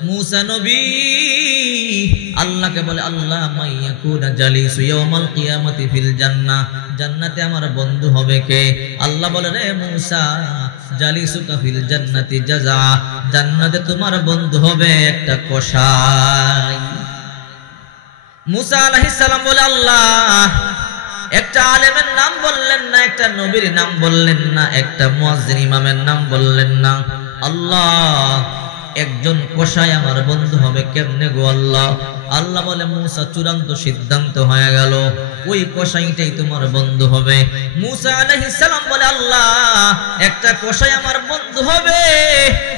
मूसा नबी अल्लाह के बोले अल्लाह माययाकुना जालिसु यौमाल कियामति फिल जन्नाह जन्नते आमार बंधु होबे के अल्लाह बोले रे मूसा जालिसुका फिल जन्नति जज़ा जन्नते तुम्हार बंधु होबे एकटा कषाय मूसा अलैहिस सालाम बोले अल्लाह एकटा आलेमेर नाम बोललेन ना एकटा नबीर नाम बोललेन ना एकटा मुअज्जिन इमामेर नाम बोललेन ना अल्लाह একজন কষাই আমার বন্ধু হবে কেমনে গো আল্লাহ আল্লাহ বলে মুসা চূড়ান্ত সিদ্ধান্ত হয়ে গেল ওই কষাইটাই তোমার বন্ধু হবে মুসা আলাইহিস সালাম বলে আল্লাহ একটা কষাই আমার বন্ধু হবে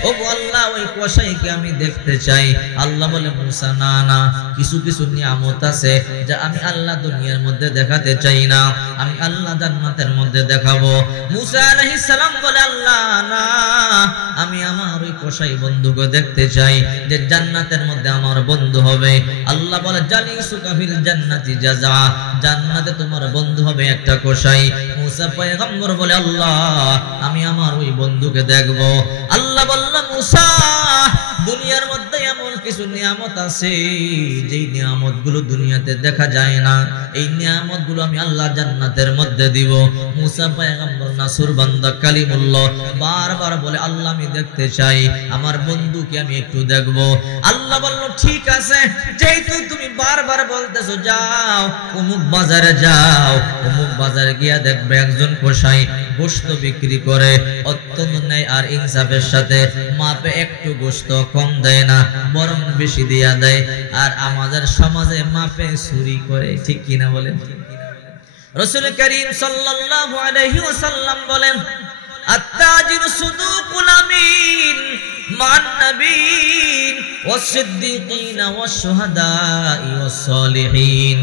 ও গো আল্লাহ ওই কষাইকে আমি দেখতে চাই আল্লাহ বলে মুসা না না কিছু কিছু নিয়ামত আছে যা আমি আল্লাহ দুনিয়ার মধ্যে দেখাতে চাই না আমি আল্লাহ জান্নাতের মধ্যে দেখাবো মুসা আলাইহিস সালাম বলে আল্লাহ না আমি আমার ওই কষাই বন্ধুকে দেখতে চাই যে জান্নাতের মধ্যে আমার বন্ধু হবে আল্লাহ বলে জালিসুকা ফিল জান্নাতি জাযা জান্নাতে তোমার বন্ধু হবে একটা কষাই মুসা পয়গম্বর বলে আল্লাহ আমি আমার ওই বন্ধুকে দেখব আল্লাহ বললেন মুসা দুনিয়ার মধ্যে এমন কিছু নিয়ামত আছে যেই নিয়ামতগুলো দুনিয়াতে দেখা যায় না এই নিয়ামতগুলো আমি আল্লাহ জান্নাতের মধ্যে দিব মুসা পয়গম্বর নাসুর বান্দা কালিমুল্লাহ বারবার বলে আল্লাহ আমি দেখতে চাই আমার বন্ধুকে আমি একটু দেখব আল্লাহ বলল ঠিক আছে যেহেতু তুমি বারবার বলতেছো যাও অমুক বাজারে যাও অমুক বাজারে গিয়া দেখবে একজন কষাই গোশত বিক্রি করে অত্যন্ত ন্যায় আর ইনসাফের সাথে মাপে একটু গোশত কম দেয় না বরং বেশি দিয়া দেয় আর আমাদের সমাজে মাপে চুরি করে ঠিক কিনা বলেন রাসূল করিম সাল্লাল্লাহু আলাইহি ওয়াসাল্লাম বলেন আত-তাজিরু সুদুকুল আমিন মান নাবিয়িন ওয়াস-সিদ্দিকিন ওয়াশ-শুহাদা'i ওয়াস-সালিহিন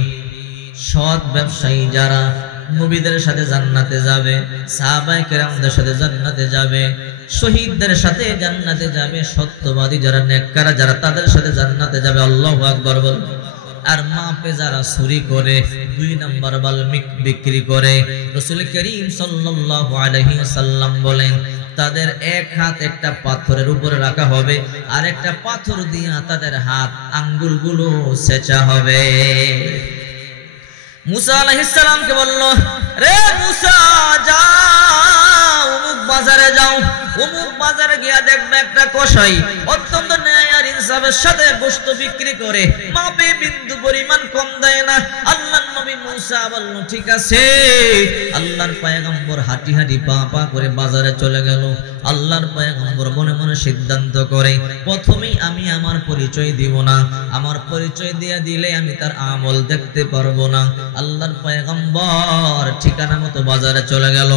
সৎ ব্যবসায়ী যারা নবীদের সাথে জান্নাতে যাবে সাহাবায়ে কেরামদের সাথে জান্নাতে যাবে শহীদদের সাথে জান্নাতে যাবে সত্যবাদী যারা নেককার যারা তাদের সাথে জান্নাতে যাবে আল্লাহু আকবার বল আর মাপে যারা চুরি করে দুই নাম্বার বাল্মিক বিক্রি করে রাসূল করিম সাল্লাল্লাহু আলাইহি ওয়াসাল্লাম বলেন তাদের এক হাত একটা পাথরের উপরে রাখা হবে আর একটা পাথর দিয়ে তাদের হাত আঙ্গুলগুলো ছেঁচা হবে মুসা আলাইহিস সালাম কে বলল রে মুসা যাও অমুক বাজারে যাও অমুক বাজারে গিয়া দেখবে একটা কষাই অত্যন্ত ন্যায় আর ইনসাফের সাথে গোশত বিক্রি করে মাপে বিন্দু পরিমাণ কম দেয় না আল্লাহর নবী মুসা বলল ঠিক আছে আল্লাহর পয়গম্বর হাঁটি হাঁটি পা পা করে বাজারে চলে গেল আল্লাহর পয়গম্বর মনে মনে সিদ্ধান্ত করে প্রথমেই আমি আমার পরিচয় দিব না আমার পরিচয় দিয়ে দিলে আমি তার আমল দেখতে পারবো না আল্লাহর পয়গম্বর ঠিকানা মতো বাজারে চলে গেল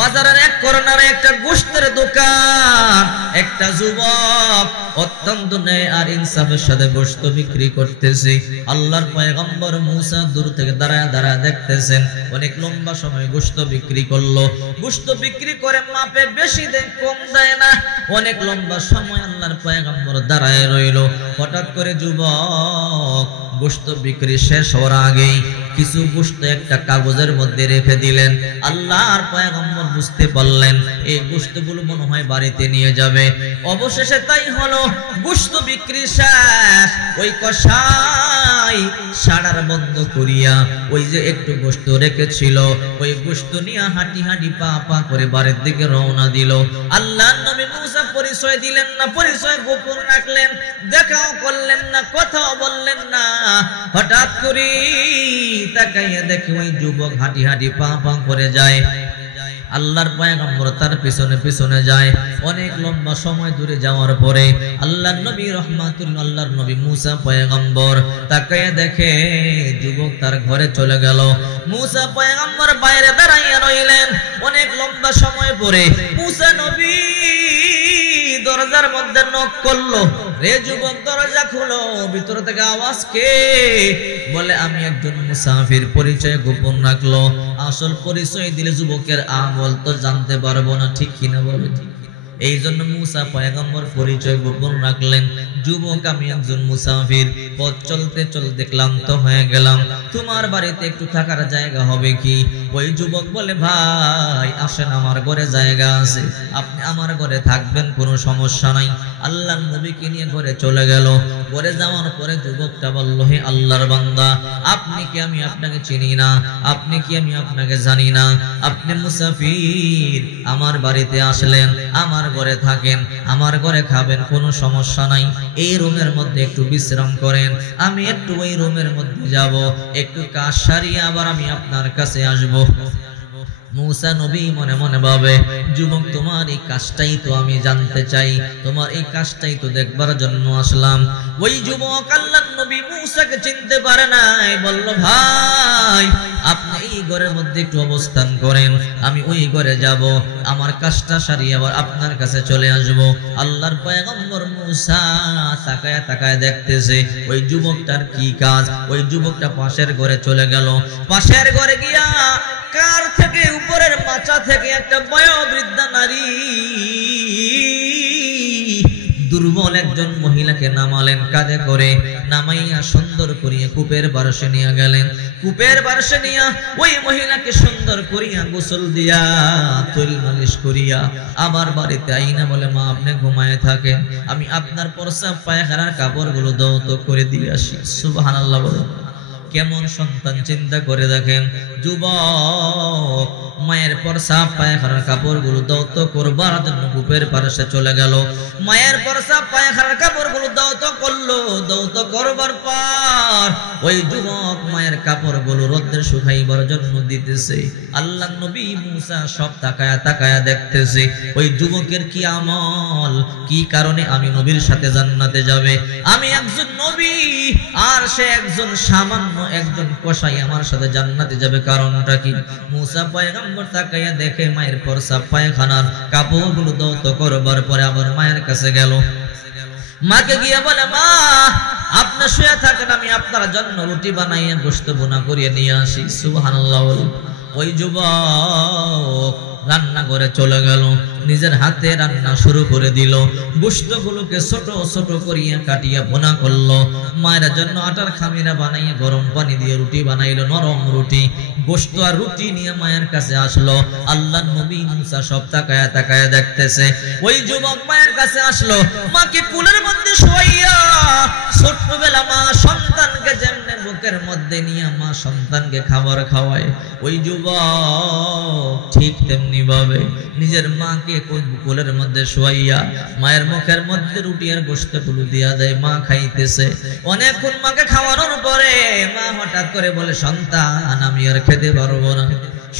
বাজারের এক কর্নারে একটা গোশতের দোকান একটা যুবক অত্যন্ত ন্যায় আর ইনসাফের সাথে গোশত বিক্রি করতেছে আল্লাহর পয়গম্বর মুসা দূর থেকে দাঁড়ায় দাঁড়ায় দেখতেছেন অনেক লম্বা সময় গোশত বিক্রি করলো গোশত বিক্রি করে মাপে বেশি দেয় কম দেয় না অনেক লম্বা সময় আল্লাহর পয়গম্বর দাঁড়ায় রইল হঠাৎ করে যুবক গোশত বিক্রি শেষ হওয়ার আগেই কিছু গোশত একটা কাগজের মধ্যে রেখে দিলেন আল্লাহর পয়গম্বর বুঝতে পারলেন এই গোশতগুলো মনে হয় বাড়িতে নিয়ে যাবে অবশেষে তাই হলো গোশত বিক্রি শেষ ওই কষাই সাড়ার বন্ধ করিয়া ওই যে একটু গোশত রেখেছিল ওই গোশত নিয়ে হাঁটি হাঁটি পা পা করে বাড়ির দিকে রওনা দিল আল্লাহর নবী মুসা পরিচয় দিলেন না পরিচয় গোপন রাখলেন দেখাও করলেন না কথাও বললেন না হঠাৎ করে তাকাইয়া দেখে ওই যুবক হাঁটি হাঁটি পা পা করে যায় আল্লাহর পয়গম্বর তার পিছনে পিছনে যায় অনেক লম্বা সময় দূরে যাওয়ার পরে আল্লাহর নবী রহমাতুল্লাহ আল্লাহর নবী মুসা পয়গম্বর তাকাইয়া দেখে যুবক তার ঘরে চলে গেল মুসা পয়গম্বর বাইরে দাঁড়াইয়া রইলেন অনেক লম্বা সময় পরে মুসা নবী দরজার মধ্যে নক করলো রে যুবক দরজা খুলো ভিতর থেকে আওয়াজ কে বলে আমি একজন মুসাফির পরিচয় গোপন রাখলো আসল পরিচয় দিলে যুবকের আমল তো জানতে পারবো না ঠিক কিনা বলে এই জন্য মুসা পয়গম্বর পরিচয় গোপন রাখলেন যুবক আমি একজন মুসাফির, পথ চলতে চলতে ক্লান্ত হয়ে গেলাম, তোমার বাড়িতে একটু থাকার জায়গা হবে কি? ওই যুবক বলে ভাই আসেন, আমার ঘরে জায়গা আছে, আপনি আমার ঘরে থাকবেন, কোনো সমস্যা নাই। আল্লাহর নবীকে নিয়ে ঘরে চলে গেল। ঘরে যাওয়ার পরে যুবকটা বলল, হে আল্লাহর বান্দা, আপনি কি? আমি আপনাকে চিনি না। আপনি কি? আমি আপনাকে জানি না। আপনি মুসাফির, আমার বাড়িতে আসলেন, আমার ঘরে থাকেন, আমার ঘরে খাবেন, কোনো সমস্যা নাই। এই রুমের মধ্যে একটু বিশ্রাম করেন, আমি একটু ওই রুমের মধ্যে যাব, একটু কাজ সারিয়ে আবার আমি আপনার কাছে আসব। মুসা নবী মনে মনে ভাবে, যুবক তোমার এই কাজটাই তো আমি জানতে চাই, তোমার এই কাজটাই তো দেখবার জন্য আসলাম। ওই যুবক আল্লাহর নবী মুসাকে চিনতে পারে নাই, বলল ভাই আপনি এই ঘরের মধ্যে একটু অবস্থান করেন, আমি ওই ঘরে যাব, আমার কাজটা সারিয়ে আবার আপনার কাছে চলে আসব। আল্লাহর পয়গম্বর মুসা তাকায় তাকায় দেখতেছে ওই যুবকটার কি কাজ। ওই যুবকটা পাশের ঘরে চলে গেল। পাশের ঘরে গিয়া কার থেকে উপরের মাচা থেকে একটা বয়োবৃদ্ধা নারী দুর্বল একজন মহিলাকে নামালেন কাঁধে করে, নামাইয়া সুন্দর করিয়া কূপের পার্শ্বে নিয়ে গেলেন। কূপের পার্শ্বে নিয়া ওই মহিলাকে সুন্দর করিয়া গোসল দিয়া তৈল মালিশ করিয়া আবার বাড়িতে আইনা বলে, মা আপনি ঘুমায় থাকেন, আমি আপনার প্রস্রাব পায়খানার কাপড়গুলো দৌত করে দিয়ে আসি। সুবহানাল্লাহ বলেন। কেমন সন্তান চিন্তা করে দেখেন, যুবক মায়ের প্রস্রাব পায়খানার কাপড়গুলো দৌত করবার জন্য কূপের পাশে চলে গেল। মায়ের প্রস্রাব পায়খানার কাপড়গুলো দৌত করলো। দৌত করবার পর ওই যুবক মায়ের কাপড়গুলো রোদ্রে শুকাইবার জন্য দিতেছে। আল্লাহর নবী মুসা সব তাকায়া তাকায়া দেখতেছে ওই যুবকের কি আমল, কি কারণে আমি নবীর সাথে জান্নাতে যাবে। আমি একজন নবী আর সে একজন সামান্য একজন কসাই, আমার সাথে জান্নাতে যাবে, কারণটা কি? মুসা পয়গম্বর তাকাইয়া দেখে মায়ের প্রস্রাব পায়খানার কাপড়গুলো দৌত করবার পরে আবার মায়ের কাছে গেল। মাকে গিয়ে বলে, মা আপনি শুয়ে থাকেন, আমি আপনার জন্য রুটি বানাইয়া গোশত বোনা করিয়ে নিয়ে আসি। সুবহানাল্লাহ। ওই যুবক রান্না করে চলে গেল, নিজের হাতে রান্না শুরু করে দিল। গোশতগুলোকে ছোট ছোট করিয়া কাটিয়া বোনা করলো। মায়ের জন্য আটার খামিরা বানাইয়া গরম পানি দিয়ে রুটি বানাইলো, নরম রুটি। গোশত আর রুটি নিয়ে মায়ের কাছে আসলো। আল্লাহর নবী মুসা সব তাকায়া তাকায়া দেখতেছে। ওই যুবক মায়ের কাছে আসলো, মাকে কোলের মধ্যে শোয়াইয়া ছোট্টবেলা মা সন্তানকে যেমনে বুকের মধ্যে নিয়ে মা সন্তানকে খাবার খাওয়ায়, ওই যুবক ঠিক তেমনি ভাবে নিজের মাকে কোলের মধ্যে শোয়াইয়া মায়ের মুখের মধ্যে রুটি আর গোশতগুলো দিয়া দেয়। মা খাইতেছে। অনেকক্ষণ মাকে খাওয়ানোর পরে মা হঠাৎ করে বলে, সন্তান আমি আর খেতে পারবো না।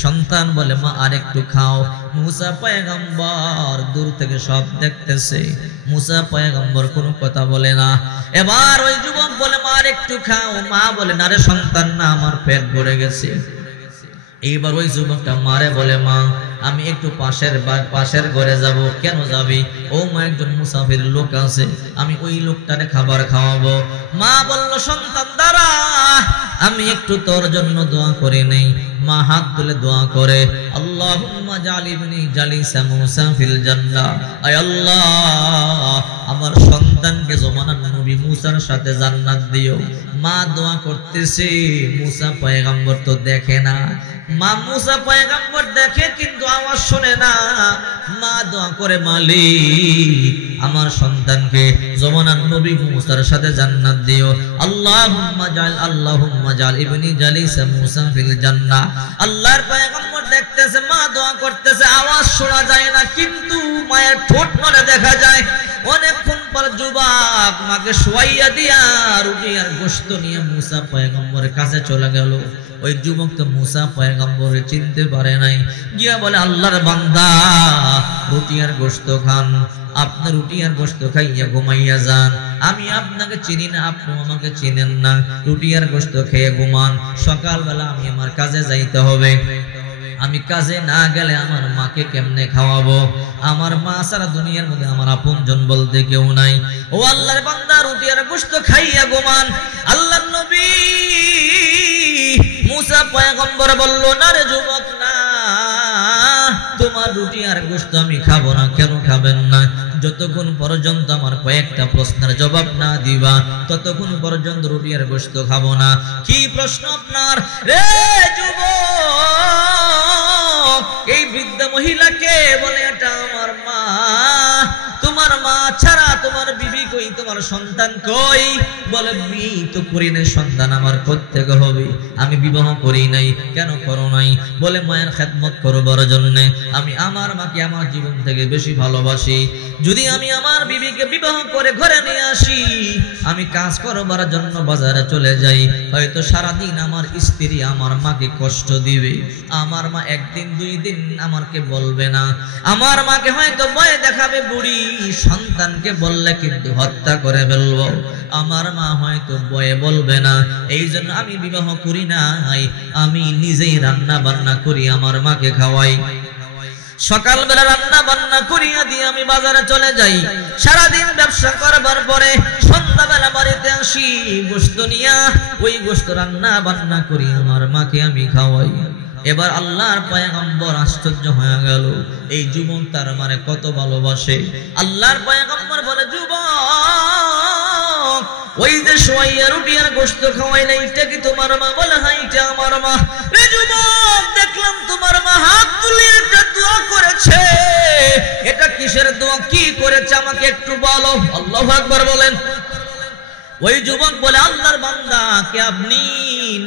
সন্তান বলে, মা আরেকটু খাও। মুসা পয়গম্বর দূর থেকে সব দেখতেছে। মুসা পয়গম্বর কোনো কথা বলে না। এবার ওই যুবক বলে, মা আরেকটু খাও। মা বলে, না রে সন্তান, না আমার পেট ভরে গেছে। এইবার ওই যুবকটা মারে বলে, মা আমি একটু পাশের ঘরে যাব। কেন যাবি? ও মা একজন মুসাফির লোক আছে, আমি ওই লোকটারে খাবার খাওয়াবো। মা বলল, সন্তান দাঁড়া, আমি একটু তোর জন্য দোয়া করে নেই। মা হাত তুলে দোয়া করে, আল্লাহুম্মা জালিবনি জালিসা মুসা ফিল জান্নাহ। আয় আল্লাহ, আমার সন্তানকে জমানার নবী মুসার সাথে জান্নাত দিও। মা দোয়া করতেছে, মুসা পয়গম্বর তো দেখে না। মা মুসা পয়গম্বর দেখে কিন্তু আওয়াজ শুনে না। মা দোয়া করে, মালিক আমার সন্তানকে জমানার নবী মুসার সাথে জান্নাত দিও। আল্লাহুম্মা জাল ইবনি জালিসা মুসা ফিল জান্নাহ। আল্লাহর পয়গম্বর দেখতেছে, মা দোয়া করতেছে, আওয়াজ শোনা যায় না, কিন্তু মায়ের ঠোঁট নড়ে দেখা যায়। অনেকক্ষণ পর যুবক মাকে শোয়াইয়া দিয়া রুটি আর গোশত নিয়ে মুসা পয়গম্বরের কাছে চলে গেল। ওই যুবক তো মুসা পয়গম্বরে চিনতে পারে নাই। গিয়া বলে, আল্লাহর বান্দা রুটি আর গোশত খান, আপনি রুটি আর গোশত খাইয়া ঘুমাইয়া যান। আমি আপনাকে চিনি না, আপনি আমাকে চিনেন না। রুটি আর গোশত খেয়ে ঘুমান, সকালবেলা আমি আমার কাজে যাইতে হবে। আমি কাজে না গেলে আমার মাকে কেমনে খাওয়াবো? আমার মা সারা দুনিয়ার মধ্যে আমার আপনজন বলতে কেউ নাই। ও আল্লাহর বান্দা রুটি আর গোশত খাইয়া ঘুমান। আল্লাহর নবী মুসা পয়গম্বর বলল, না রে যুবক, না, তোমার রুটি আর গোশত আমি খাবো না। কেন খাবেন না? যতক্ষণ পর্যন্ত আমার কয়েকটা প্রশ্নের জবাব না দিবা ততক্ষণ পর্যন্ত রুটি আর গোশত খাবো না। কি প্রশ্ন আপনার রে যুবক? এই বৃদ্ধ মহিলাকে বলে এটা আমার মা। তোমার মা ছাড়া তোমার বিবি কই, তোমার সন্তান কই? বলে বিয়ে তো করি নাই, সন্তান আমার কোত্থেকে হবে? আমি বিবাহ করি নাই। কেন করো নাই? বলে মায়ের খেদমত করবার জন্য। আমি আমার মাকে আমার জীবন থেকে বেশি ভালোবাসি। যদি আমি আমার বিবিকে বিবাহ করে ঘরে নিয়ে আসি, আমি কাজ করবার জন্য বাজারে চলে যাই, হয়তো সারাদিন আমার স্ত্রী আমার মাকে কষ্ট দিবে। আমার মা একদিন দুই দিন আমাকে বলবে না, আমার মাকে হয়তো ভয় দেখাবে বুড়ি, সন্তানকে বললে কিন্তু হত্যা করে ফেলবো। আমার মা হয়তো ভয়ে বলবে না, এই জন্য আমি বিবাহ করি নাই, আমি নিজেই রান্না বান্না করি, আমার মাকে খাওয়াই। সকালবেলা রান্না বান্না করিয়া দিয়ে আমি বাজারে চলে যাই, সারাদিন ব্যবসা করবার পরে সন্ধ্যাবেলা বাড়িতে আসি গোশত নিয়া, ওই গোশত রান্না বান্না করি আমার মাকে আমি খাওয়াই। এবার আল্লাহর পয়গম্বর আশ্চর্য হয়ে গেল, এই যুবক তার মানে কত ভালোবাসে। আল্লাহর পয়গম্বর বলে, যুবক ওই যে সোয়াইয়া রুটি আর গোশত খাওয়াইলে এটা কি তোমার মা? বলে হ্যাঁ এটা আমার মা। রে যুবক, দেখলাম তোমার মা হাত তুলে একটা দোয়া করেছে, এটা কিসের দোয়া, কি করেছে আমাকে একটু বলো। আল্লাহু আকবার বলেন। ওই যুবক বলে, আল্লাহর বান্দা কে আপনি?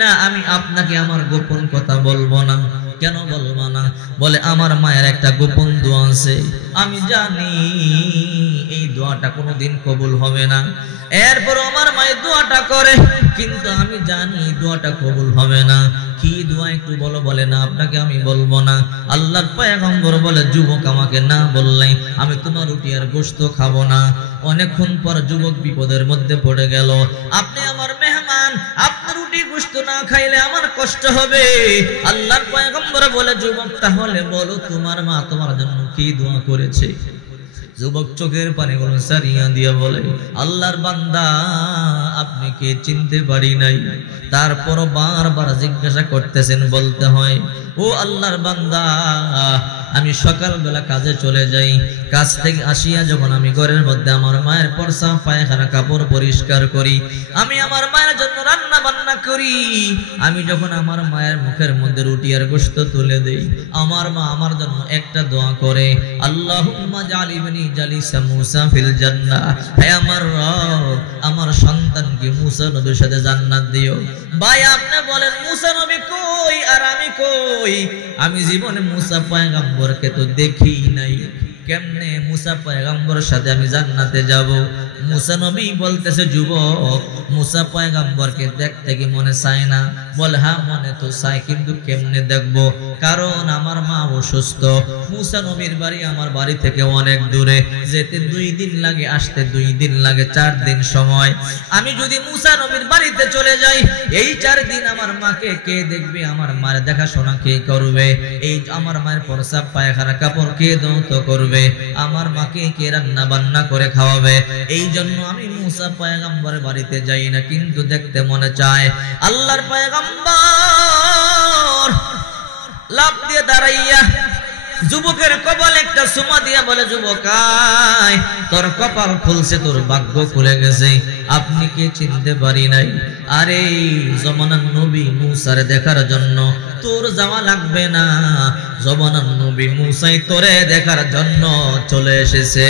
না, আমি আপনাকে আমার গোপন কথা বলবো না। কেন বলবো না? বলে আমার মায়ের একটা গোপন দোয়া আছে, আমি জানি এই দোয়াটা কোনোদিন কবুল হবে না। এরপর আমার মায়ের দোয়াটা করে, কিন্তু আমি জানি দোয়াটা কবুল হবে না। কি দোয়া একটু বলো। বলে না, আপনাকে আমি বলবো না। আল্লাহর পয়গম্বর বলে, যুবক আমাকে না বললে আমি তোমার রুটি আর গোশত খাবো না। অনেকক্ষণ পর যুবক বিপদের মধ্যে পড়ে গেল। আপনি আমার মেহমান, আপনার রুটি গোশত না খাইলে আমার কষ্ট হবে। আল্লাহর পয়গম্বর বলে, যুবক তাহলে বলো তোমার মা তোমার জন্য কি দোয়া করেছে? যুবক চোখের পানিগুলো সারিয়া দিয়া বলে, আল্লাহর বান্দা আপনি কে চিনতে পারি নাই। তারপর বারবার জিজ্ঞাসা করতেছেন, বলতে হয়, ও আল্লাহর বান্দা আমি সকালবেলা কাজে চলে যাই, কাজ থেকে আসিয়া যখন আমি ঘরের মধ্যে আমার মায়ের পরসা পায়খানা কাপড় পরিষ্কার করি, আমি আমার মায়ের জন্য রান্না বান্না করি, আমি যখন আমার মায়ের মুখের মধ্যে রুটি আর গোশত তুলে দেই, আমার মা আমার জন্য একটা দোয়া করে, আল্লাহুম্মা জালিবনি জালিসা মুসা ফিল জান্নাহ, হে আমার রব আমার সন্তানকে মুসা নবীর সাথে জান্নাত দিও। ভাই আপনি বলেন মুসা নবী কই আর আমি কই? আমি জীবনে মুসা পয়গম্বরকে তো দেখি নাই, কেমনে মুসা পয়গম্বরের সাথে আমি জান্নাতে যাব? মুসা নবী বলতেছে, যুবক মুসা পয়গম্বরকে দেখতে কি মনে চায় না? বলে হ্যাঁ মনে তো চায়, কিন্তু কেমনে দেখবো? কারণ আমার মা অসুস্থ, মুসা নবীর বাড়ি আমার বাড়ি থেকে অনেক দূরে, যেতে 2 দিন লাগে, আসতে 2 দিন লাগে, 4 দিন সময়। আমি যদি মুসা নবীর বাড়িতে চলে যাই, এই 4 দিন আমার মাকে কে দেখবে? আমার মায়ের দেখাশোনা কে করবে? এই আমার মায়ের প্রসাব পায়খানা কাপড় কে দৌত করবে? আমার মাকে কে রান্না বান্না করে খাওয়াবে? এই জন্য আমি মুসা পয়গম্বরের বাড়িতে যাই না, কিন্তু দেখতে মনে চায়। আল্লাহর পয়গম্বর লাফ দিয়ে দাঁড়াইয়া যুবকের কপাল একটা চুমা দিয়া বলে, যুবকাই তোর কপাল খুলছে, তোর ভাগ্য খুলে গেছে, আপনি কি চিনতে পারি নাই? আরে জমানার নবী মুসারে দেখার জন্য তোর যাওয়া লাগবে না, জমানার নবী মুসাই তোরে দেখার জন্য চলে এসেছে।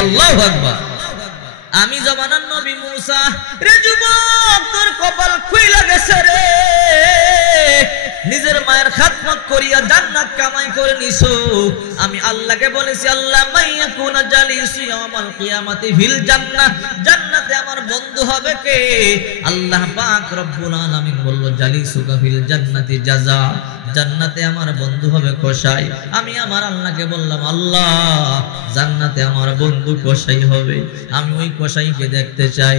আল্লাহু আকবার। আমি জমানার নবী মুসা। রে যুবক তোর কপাল খুইলা গেছে রে, নিজের মায়ের খাদমত করিয়া জান্নাত কামাই করে নিছো। আমি আল্লাহকে বলেছি, আল্লাহ মাইয়াকুনা জালিসু ইয়াউমাল কিয়ামাতি ফিল জান্নাহ, জান্নাতে আমার বন্ধু হবে কে? আল্লাহ পাক রব্বুল আলামিন বলল, জালিসুকা ফিল জান্নাতি জাযা, জান্নাতে আমার বন্ধু হবে কসাই। আমি আমার আল্লাহকে বললাম, আল্লাহ জান্নাতে আমার বন্ধু কসাই হবে, আমি ওই কসাইকে দেখতে চাই।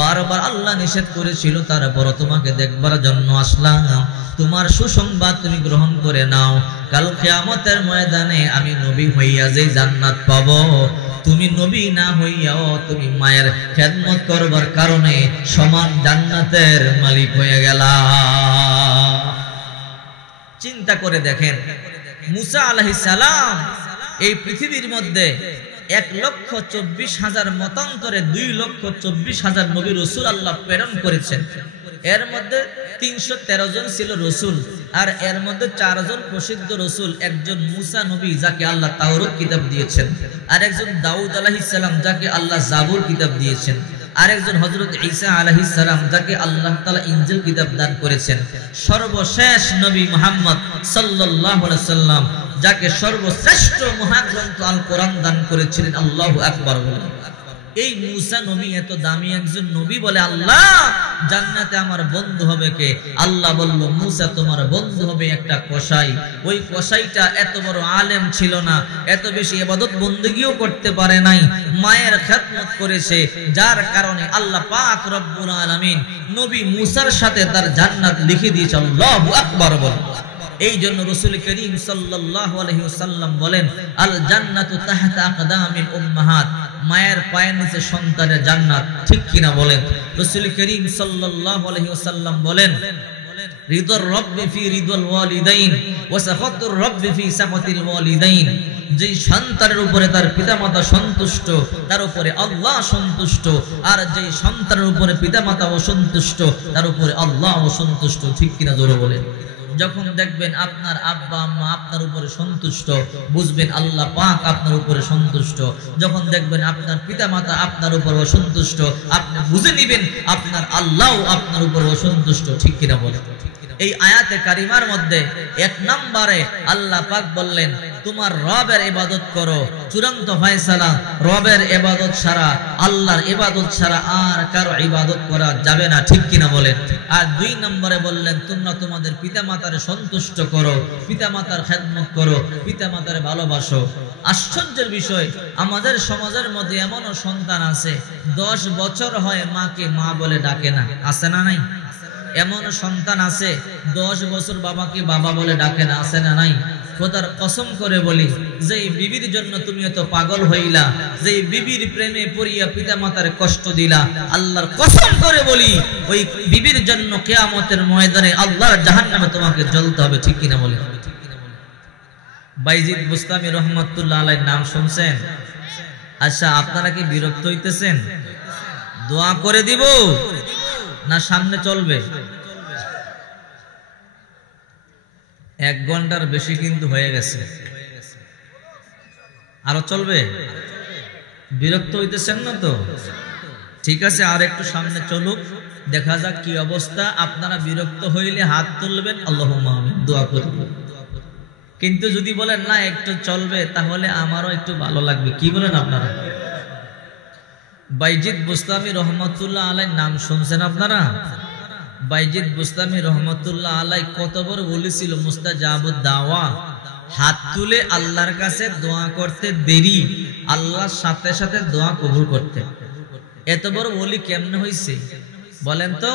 বারবার আল্লাহ নিষেধ করেছিল, তারপর তোমাকে দেখবার জন্য আসলাম। তোমার সুসংবাদ তুমি গ্রহণ করে নাও, কাল কিয়ামতের ময়দানে আমি নবী হইয়া যে জান্নাত পাবো, তুমি নবী না হইয়াও তুমি মায়ের খেদমত করবার কারণে সমান জান্নাতের মালিক হয়ে গেলা। চিন্তা করে দেখেন, মুসা আলাইহিস সালাম এই পৃথিবীর মধ্যে 1,24,000 মতান্তরে 2,24,000 নবী রাসূল আল্লাহ প্রেরণ করেছেন। এর মধ্যে 313 জন ছিল রাসূল, আর এর মধ্যে 4 জন প্রসিদ্ধ রাসূল। একজন মুসা নবী যাকে আল্লাহ তাওরাত কিতাব দিয়েছেন, আর একজন দাউদ আলাইহিস সালাম যাকে আল্লাহ জাবুর কিতাব দিয়েছেন, আর একজন হযরত ঈসা আলাইহিস সালাম যাকে আল্লাহ তাআলা ইনজিল কিতাব দান করেছেন। সর্বশেষ নবী মুহাম্মদ সাল্লাল্লাহু আলাইহি সাল্লাম যাকে সর্বশ্রেষ্ঠ মহাগ্রন্থ আল কোরআন দান করেছিলেন। আল্লাহু আকবার বলেন। এই মুসা নবী এত দামি একজন নবী বলে, আল্লাহ জান্নাতে আমার বন্ধু হবে কে? আল্লাহ বলল, মুসা তোমার বন্ধু হবে একটা কসাই। ওই কসাইটা এত বড় আলেম ছিল না, এত বেশি ইবাদত বন্দেগীও করতে পারে নাই, মায়ের খেদমত করেছে, যার কারণে আল্লাহ পাক রব্বুল আলামিন নবী মুসার সাথে তার জান্নাত লিখে দিয়েছে। আল্লাহু আকবার বলেন। এই জন্য রাসূল করিম সাল্লাল্লাহু আলাইহি ওয়াসাল্লাম বলেন, আল জান্নাতু তাহতা আকদামিল উম্মাহাত, মায়ের পায়ের নিচে সন্তানের জান্নাত। ঠিক কিনা বলেন? রাসূল করিম সাল্লাল্লাহু আলাইহি ওয়াসাল্লাম বলেন, রিদুর রাব্বি ফি রিদুল ওয়ালিদাইন ওয়া সাখাতুর রাব্বি ফি সাখাতিল ওয়ালিদাইন। যে সন্তানের উপরে তার পিতামাতা সন্তুষ্ট, তার উপরে আল্লাহ সন্তুষ্ট, আর যে সন্তানের উপরে পিতামাতা অসন্তুষ্ট, তার উপরে আল্লাহ অসন্তুষ্ট। ঠিক কিনা জোরে বলেন? যখন দেখবেন আপনার আব্বা আম্মা আপনার উপরে সন্তুষ্ট, বুঝবেন আল্লাহ পাক আপনার উপরে সন্তুষ্ট। যখন দেখবেন আপনার পিতামাতা আপনার উপর অসন্তুষ্ট, আপনি বুঝে নেবেন আপনার আল্লাহ আপনার উপর অসন্তুষ্ট। ঠিক কিনা বলেন? এই আয়াতে কারিমার মধ্যে 1 নম্বরে আল্লাহ পাক বললেন, তোমার রবের ইবাদত করো। চূড়ান্ত ফয়সালা, রবের ইবাদত ছাড়া, আল্লাহর ইবাদত ছাড়া আর কারো ইবাদত করা যাবে না। ঠিক কিনা বলেন? আর 2 নম্বরে বললেন, তোমরা তোমাদের পিতামাতারে সন্তুষ্ট করো, পিতামাতার খেদমত করো, পিতামাতারে ভালোবাসো। আশ্চর্যের বিষয়, আমাদের সমাজের মধ্যে এমনও সন্তান আছে 10 বছর হয় মাকে মা বলে ডাকে না। আছে না নাই? এমন সন্তান আছে 10 বছর বাবাকে বাবা বলে ডাকে না। আছে না নাই? খোদার কসম করে বলি, যে বিবির জন্য তুমি এত পাগল হইলা, যে বিবির প্রেমে পড়িয়া পিতামাতার কষ্ট দিলা, আল্লাহর কসম করে বলি, ওই বিবির জন্য কিয়ামতের ময়দানে আল্লাহর জাহান্নামে তোমাকে জ্বলতে হবে। ঠিক কিনা বলে? বাইজিদ বুস্তামি রহমাতুল্লাহ আলাইহির নাম শুনছেন? আচ্ছা, আপনারা কি বিরক্ত হইতেছেন? দোয়া করে দিব না সামনে চলবে? 1 ঘন্টার বেশি কিন্তু হয়ে গেছে, আরো চলবে? বিরক্ত হইতেছেন না তো? ঠিক আছে, আর একটু সামনে চলুক, দেখা যাক কি অবস্থা। আপনারা বিরক্ত হইলে হাত তুলবেন, আল্লাহুম্মা আমিন, দোয়া করব। কিন্তু যদি বলেন না একটু চলবে, তাহলে আমারও একটু ভালো লাগবে। কি বলেন আপনারা? বাইজিদ বুস্তামি রহমাতুল্লাহ আলাইহির নাম শুনছেন আপনারা? বাইজিদ বুস্তামি রহমাতুল্লাহ আলাইহি কত বড় ওলি ছিল, মুস্তাজাবুদ দাওয়া। হাত তুলে আল্লাহর কাছে দোয়া করতে দেরি, আল্লাহর সাথে সাথে দোয়া কবুল করতে। এত বড় ওলি কেমনে হইছে বলেন তো?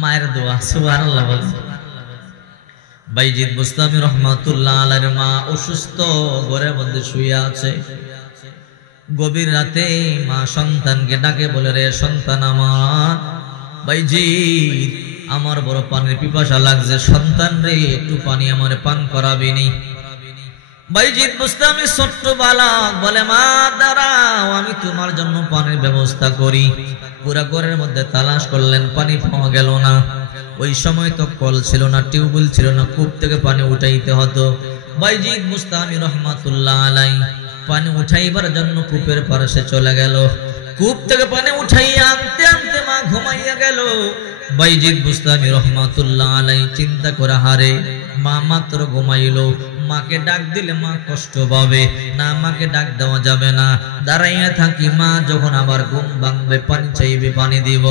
মায়ের দোয়া। সুবহানাল্লাহ বলেন। বাইজিদ বুস্তামি রহমাতুল্লাহ আলাইহির মা অসুস্থ, ঘরের মধ্যে শুয়ে আছে। গভীর রাতে মা সন্তানকে ডাকে, বলে, রে সন্তান আমার, বাইজিদ আমার বড় পানির পিপাসা লাগছে, সন্তান রে একটু পানি আমারে পান করাবিনি। বাইজিদ বুস্তামি ছোট্ট বালক বলে, মা দাঁড়াও, আমি তোমার জন্য পানির ব্যবস্থা করি। পুরা ঘরের মধ্যে তালাশ করলেন, পানি পাওয়া গেল না। ওই সময় তো কল ছিল না, টিউবওয়েল ছিল না, কূপ থেকে পানি উঠাইতে হতো। বাইজিদ বুস্তামি রহমাতুল্লাহ আলাইহি পানি উঠাইবার জন্য কূপের পাশে চলে গেল। কূপ থেকে পানি উঠাইয়া আনতে আনতে মা ঘুমাইয়া গেল। বাইজিদ বুস্তামি রহমাতুল্লাহ আলাইহি চিন্তা করে, হারে মা মাত্র ঘুমাইলো, মাকে ডাক দিলে মা কষ্ট পাবে না, মাকে ডাক দেওয়া যাবে না। দাঁড়াইয়া থাকি, মা যখন আবার ঘুম ভাঙবে, পানি চাইবে, পানি দিব।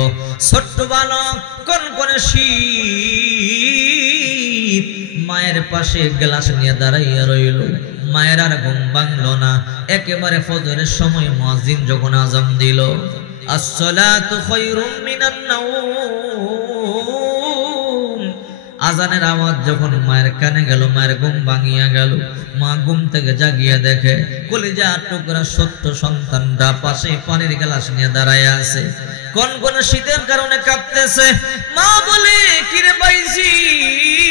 ছোট্ট বালক কনকনে শীত, মায়ের পাশে গ্লাস নিয়ে দাঁড়াইয়া রইল। মায়ের আর ঘুম ভাঙলো না। একেবারে ফজরের সময় মুয়াজ্জিন যখন আযান দিল, আসসালাতু খায়রুম মিনান নাওম, আযানের আওয়াজ যখন মায়ের কানে গেল, মায়ের ঘুম ভাঙিয়া গেল। মা ঘুম থেকে জাগিয়া দেখে কলিজার টুকরা ছোট্ট সন্তানটা পাশে পানির গ্লাস নিয়ে দাঁড়াইয়া আছে, কনকনে শীতের কারণে কাঁপতেছে। মা বলে, কিরে বাইজিদ,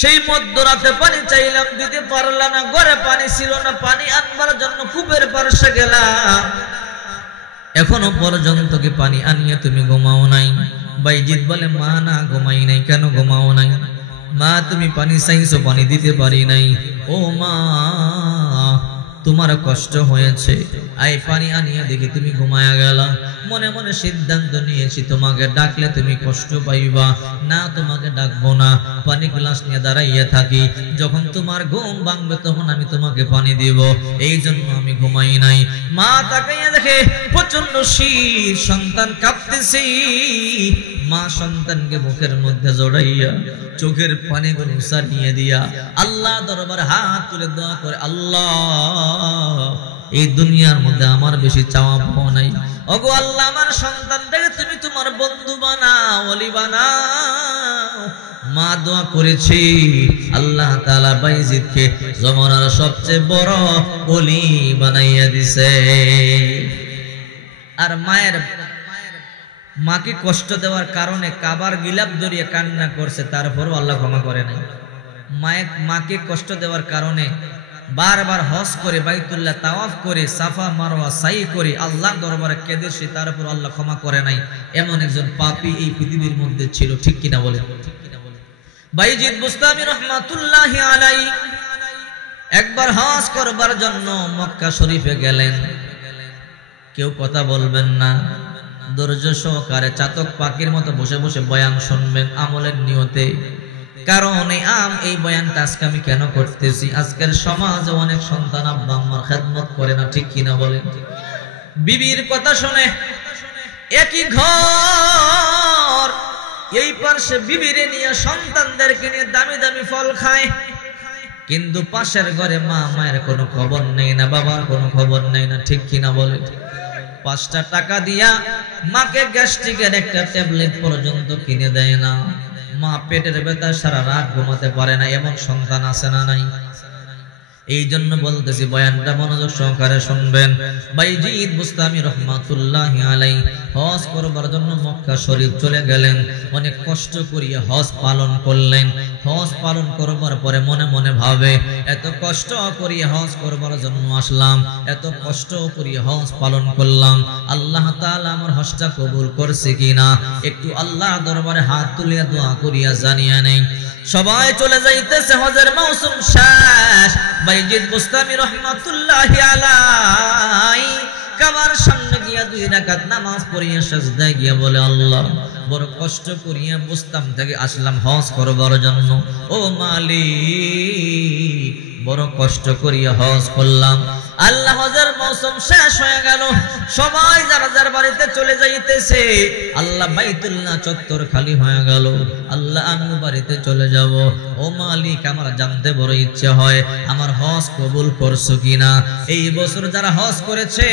সেই মধ্যরাতে পানি চাইলাম, দিতে পারলা না, ঘরে পানি ছিল না, পানি আনবার জন্য কূপের পাশে গেলাম, এখনো পর্যন্ত কি পানি আনিয়ে তুমি ঘুমাও নাই? বাইজিদ বলে, মা না ঘুমাই নাই। কেন ঘুমাও নাই? মা তুমি পানি চাইছো, পানি দিতে পারি নাই। ও মা, তোমার কষ্ট হয়েছে, আই পানি আনিয়ে দেখি তুমি ঘুমায়া গেলা। মনে মনে সিদ্ধান্ত নিয়েছি, তোমাকে ডাকলে তুমি কষ্ট পাইবা না, তোমাকে ডাকবো না, পানি গ্লাস নিয়ে দাঁড়াইয়া থাকি, যখন তোমার ঘুম ভাঙবে তখন আমি তোমাকে পানি দিব, এই জন্য আমি ঘুমাই নাই। মা তাকাইয়া দেখে প্রচন্ড শীত, সন্তান কাঁপতেছি। মা সন্তানকে বুকের মধ্যে জড়াইয়া চোখের পানিগুলো সারিয়ে দিয়া আল্লাহ দরবারে হাত তুলে দোয়া করে, আল্লাহ এই দুনিয়ার মধ্যে আমার বেশি চাওয়া পাওয়া নাই, ওগো আল্লাহ আমার সন্তানটাকে তুমি তোমার বন্ধু বানাও, ওলি বানাও। মা দোয়া করেছি, আল্লাহ তাআলা বাইজিদকে জমানার সবচেয়ে বড় ওলি বানাইয়া দিছে। আর মাকে কষ্ট দেওয়ার কারণে কাবার গিলাপ ধরিয়ে কান্না করছে, তারপরও আল্লাহ ক্ষমা করে নাই। মাকে কষ্ট দেওয়ার কারণে বারবার হজ করে, বাইতুল্লাহ তাওয়াফ করে, সাফা মারওয়া সাই করে আল্লাহ দরবারে কেঁদেছে, তারপর আল্লাহ ক্ষমা করে নাই। এমন একজন পাপী এই পৃথিবীর মধ্যে ছিল, ঠিক কিনা বলেন? বাইজিদ বুস্তামি রহমাতুল্লাহি আলাইহি একবার হজ করবার জন্য মক্কা শরীফে গেলেন। কেউ কথা বলবেন না, ধৈর্য সহকারে চাতক পাখির মতো বসে বসে বয়ান শুনবেন আমলের নিয়তে। কারণ এই বয়ানটা আজকে আমি কেন করতেছি, আজকের সমাজে অনেক সন্তান আব্বা আম্মার খেদমত করে না, ঠিক কিনা বলেন? বিবির কথা শুনে একই ঘর, এই পাশে বিবিরে নিয়ে সন্তানদেরকে নিয়ে দামি দামি ফল খায়, কিন্তু পাশের ঘরে মা মায়ের কোনো খবর নেই না, বাবার কোনো খবর নেই না, ঠিক কিনা বলেন? 5টা টাকা দিয়া মাকে গ্যাস্ট্রিকের একটা ট্যাবলেট পর্যন্ত কিনে দেয় না। মা পেটের ব্যথা সারা রাত ঘুমাতে পারে না, এমন সন্তান আছে না নাই? এই জন্য বলতেছি বয়ানটা মনোযোগ সহকারে শুনবেন। বাইজিদ বুস্তামি রহমাতুল্লাহি আলাইহি হজ করবার জন্য মক্কা শরীফ চলে গেলেন। অনেক কষ্ট করিয়া হজ পালন করলেন। হজ পালন করবার পরে মনে মনে ভাবে, এত কষ্ট করিয়া হজ করবার জন্য আসলাম, এত কষ্ট করিয়া হজ পালন করলাম, আল্লাহ তাআলা আমার হজটা কবুল করছে কিনা একটু আল্লাহ দরবারে হাত তুলিয়া দোয়া করিয়া জানিয়া নেই। সবাই চলে যাইতেছে, হজের মৌসুম শেষ। বাইজিদ বুস্তামি রহমাতুল্লাহি আলাইহি কাবার সামনে গিয়া 2 রাকাত নামাজ পড়িয়া সিজদায় গিয়া বলে, আল্লাহ বড় কষ্ট করিয়া বুস্তাম থেকে আসলাম হজ করবার জন্য, ও মালিক বড় কষ্ট করিয়া হজ করলাম। আল্লাহ হজের মৌসুম শেষ হয়ে গেল, সবাই যারা যার বাড়িতে চলে যাইতেছে। আল্লাহ বাইতুল্লাহ চত্বর খালি হয়ে গেল। আল্লাহ আমি বাড়িতে চলে যাব। ও মালিক আমার জানতে বড় ইচ্ছা হয়, আমার হজ কবুল করছো কিনা। এই বছর যারা হজ করেছে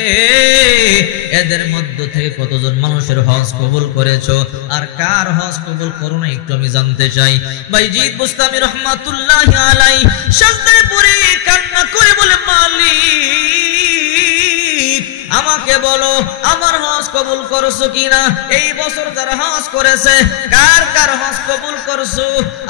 এদের মধ্য থেকে কতজন মানুষের হজ কবুল করেছো, আর কার হজ কবুল করো না একটু আমি জানতে চাই। বাইজিদ বুস্তামি রহমাতুল্লাহি আলাইহি সিজদায় পড়ে কান্না করে বলে, মালিক আমাকে বলো আমার হজ কবুল করছো কিনা। এই বছর যারা হজ করেছে কার কার হজ কবুল করছো,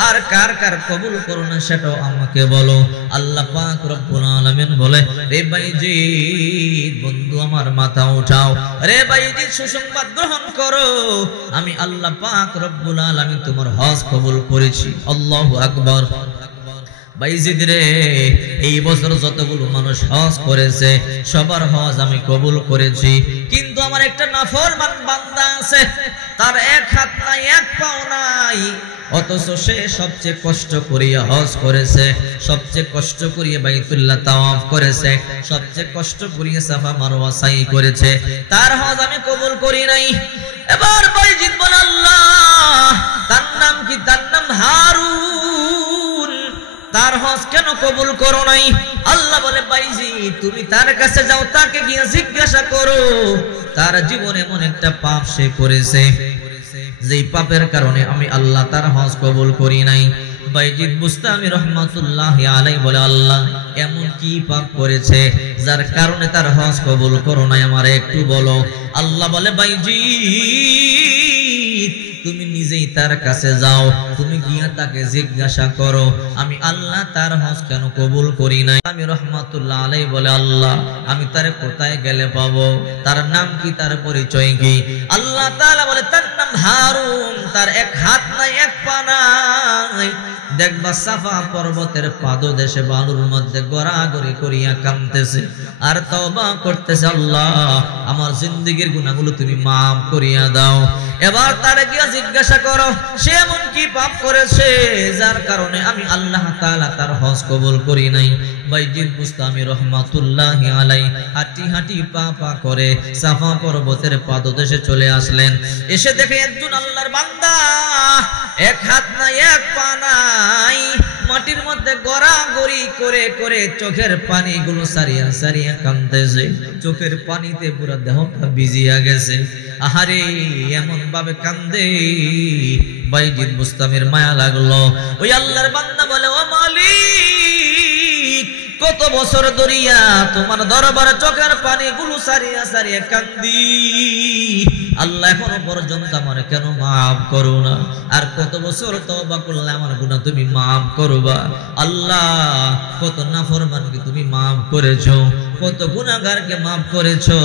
আর কার কার কবুল করো না সেটাও আমাকে বলো। আল্লাহ পাক রব্বুল আলামিন বলে, রে বাইজিদ বন্ধু আমার মাথা উঠাও, রে বাইজিদ সুসংবাদ গ্রহণ করো, আমি আল্লাহ পাক রব্বুল আলামিন তোমার হজ কবুল করেছি। আল্লাহু আকবার। বাইজিদ রে, এই বছর যতগুলো মানুষ হজ করেছে সবার হজ আমি কবুল করেছি, কিন্তু আমার একটা নাফরমান বান্দা আছে, তার এক হাত নাই এক পাও নাই, অথচ সে সবচেয়ে কষ্ট করিয়া হজ করেছে, সবচেয়ে কষ্ট করিয়া বাইতুল্লাহ তাওয়াফ করেছে, সবচেয়ে কষ্ট করিয়া সাফা মারওয়া সাই করেছে, তার হজ আমি কবুল করি নাই। এবার বাইজিদ বলে, আল্লাহ তার নাম কি? তার নাম হারুন, তার হজ কেন কবুল করো নাই? আল্লাহ বলে, বাইজিদ তুমি তার কাছে যাও, তাকে গিয়ে জিজ্ঞাসা করো তার জীবনে এমন একটা পাপ সে করেছে যেই পাপের কারণে আমি আল্লাহ তার হজ কবুল করি নাই। বাইজিদ বুস্তামি রহমাতুল্লাহি আলাইহি বলে, আল্লাহ এমন কি পাপ করেছে যার কারণে তার হজ কবুল করো নাই, আমারে একটু বলো। আল্লাহ বলে, বাইজিদ তুমি নিজেই তার কাছে যাও, তুমি গিয়া তাকে জিজ্ঞাসা করো আমি আল্লাহ তার হজ কেন কবুল করি নাই। আমি রহমাতুল্লাহ আলাইহি বলে আল্লাহ আমি তারে কোথায় গেলে পাবো, তার নাম কি, তার পরিচয় কি? আল্লাহ তাআলা বলে তার নাম হারুন, তার এক হাত নাই এক পা নাই। দেখবা সাফা পর্বতের পাদদেশে বালুর মধ্যে গড়াগড়ি করিয়া কাঁদতেছে আর তওবা করতেছে, আল্লাহ আমার জিন্দেগীর গুনাহগুলো তুমি মাফ করিয়া দাও। এবার তারে গিয়া জিজ্ঞাসা করো সে এমন কি পাপ করেছে যার কারণে আমি আল্লাহ তাআলা তার হজ কবুল করি নাই। বাইজিদ বুস্তামি রহমাতুল্লাহি আলাইহি হাঁটি হাঁটি পা পা করে সাফা পর্বতের পাদদেশে চলে আসলেন। এসে দেখে একজন আল্লাহর বান্দা এক হাত নাই এক পা নাই, মাটির মধ্যে গড়াগড়ি করে করে চোখের পানিগুলো সারিয়া সারিয়া কাঁদতেছে। চোখের পানিতে পুরো দেহটা ভিজিয়া গেছে। আহারে এমন ভাবে কান্দে বাইজিদ বুস্তামির মায়া লাগলো। ওই আল্লাহর বান্দা বলে ও মালিক কত বছর ধরিয়া তোমার দরবারে চোখের পানিগুলো সারিয়া সারিয়া কান্দি, আল্লাহ এখনো পর্যন্ত আমার কেন মাফ করো না? আর কত বছর তওবা করলে আমার গুনাহ তুমি মাফ করবা? আল্লাহ কত নাফরমানকে তুমি মাফ করেছো, কত গুনাহগারকে মাফ করেছো,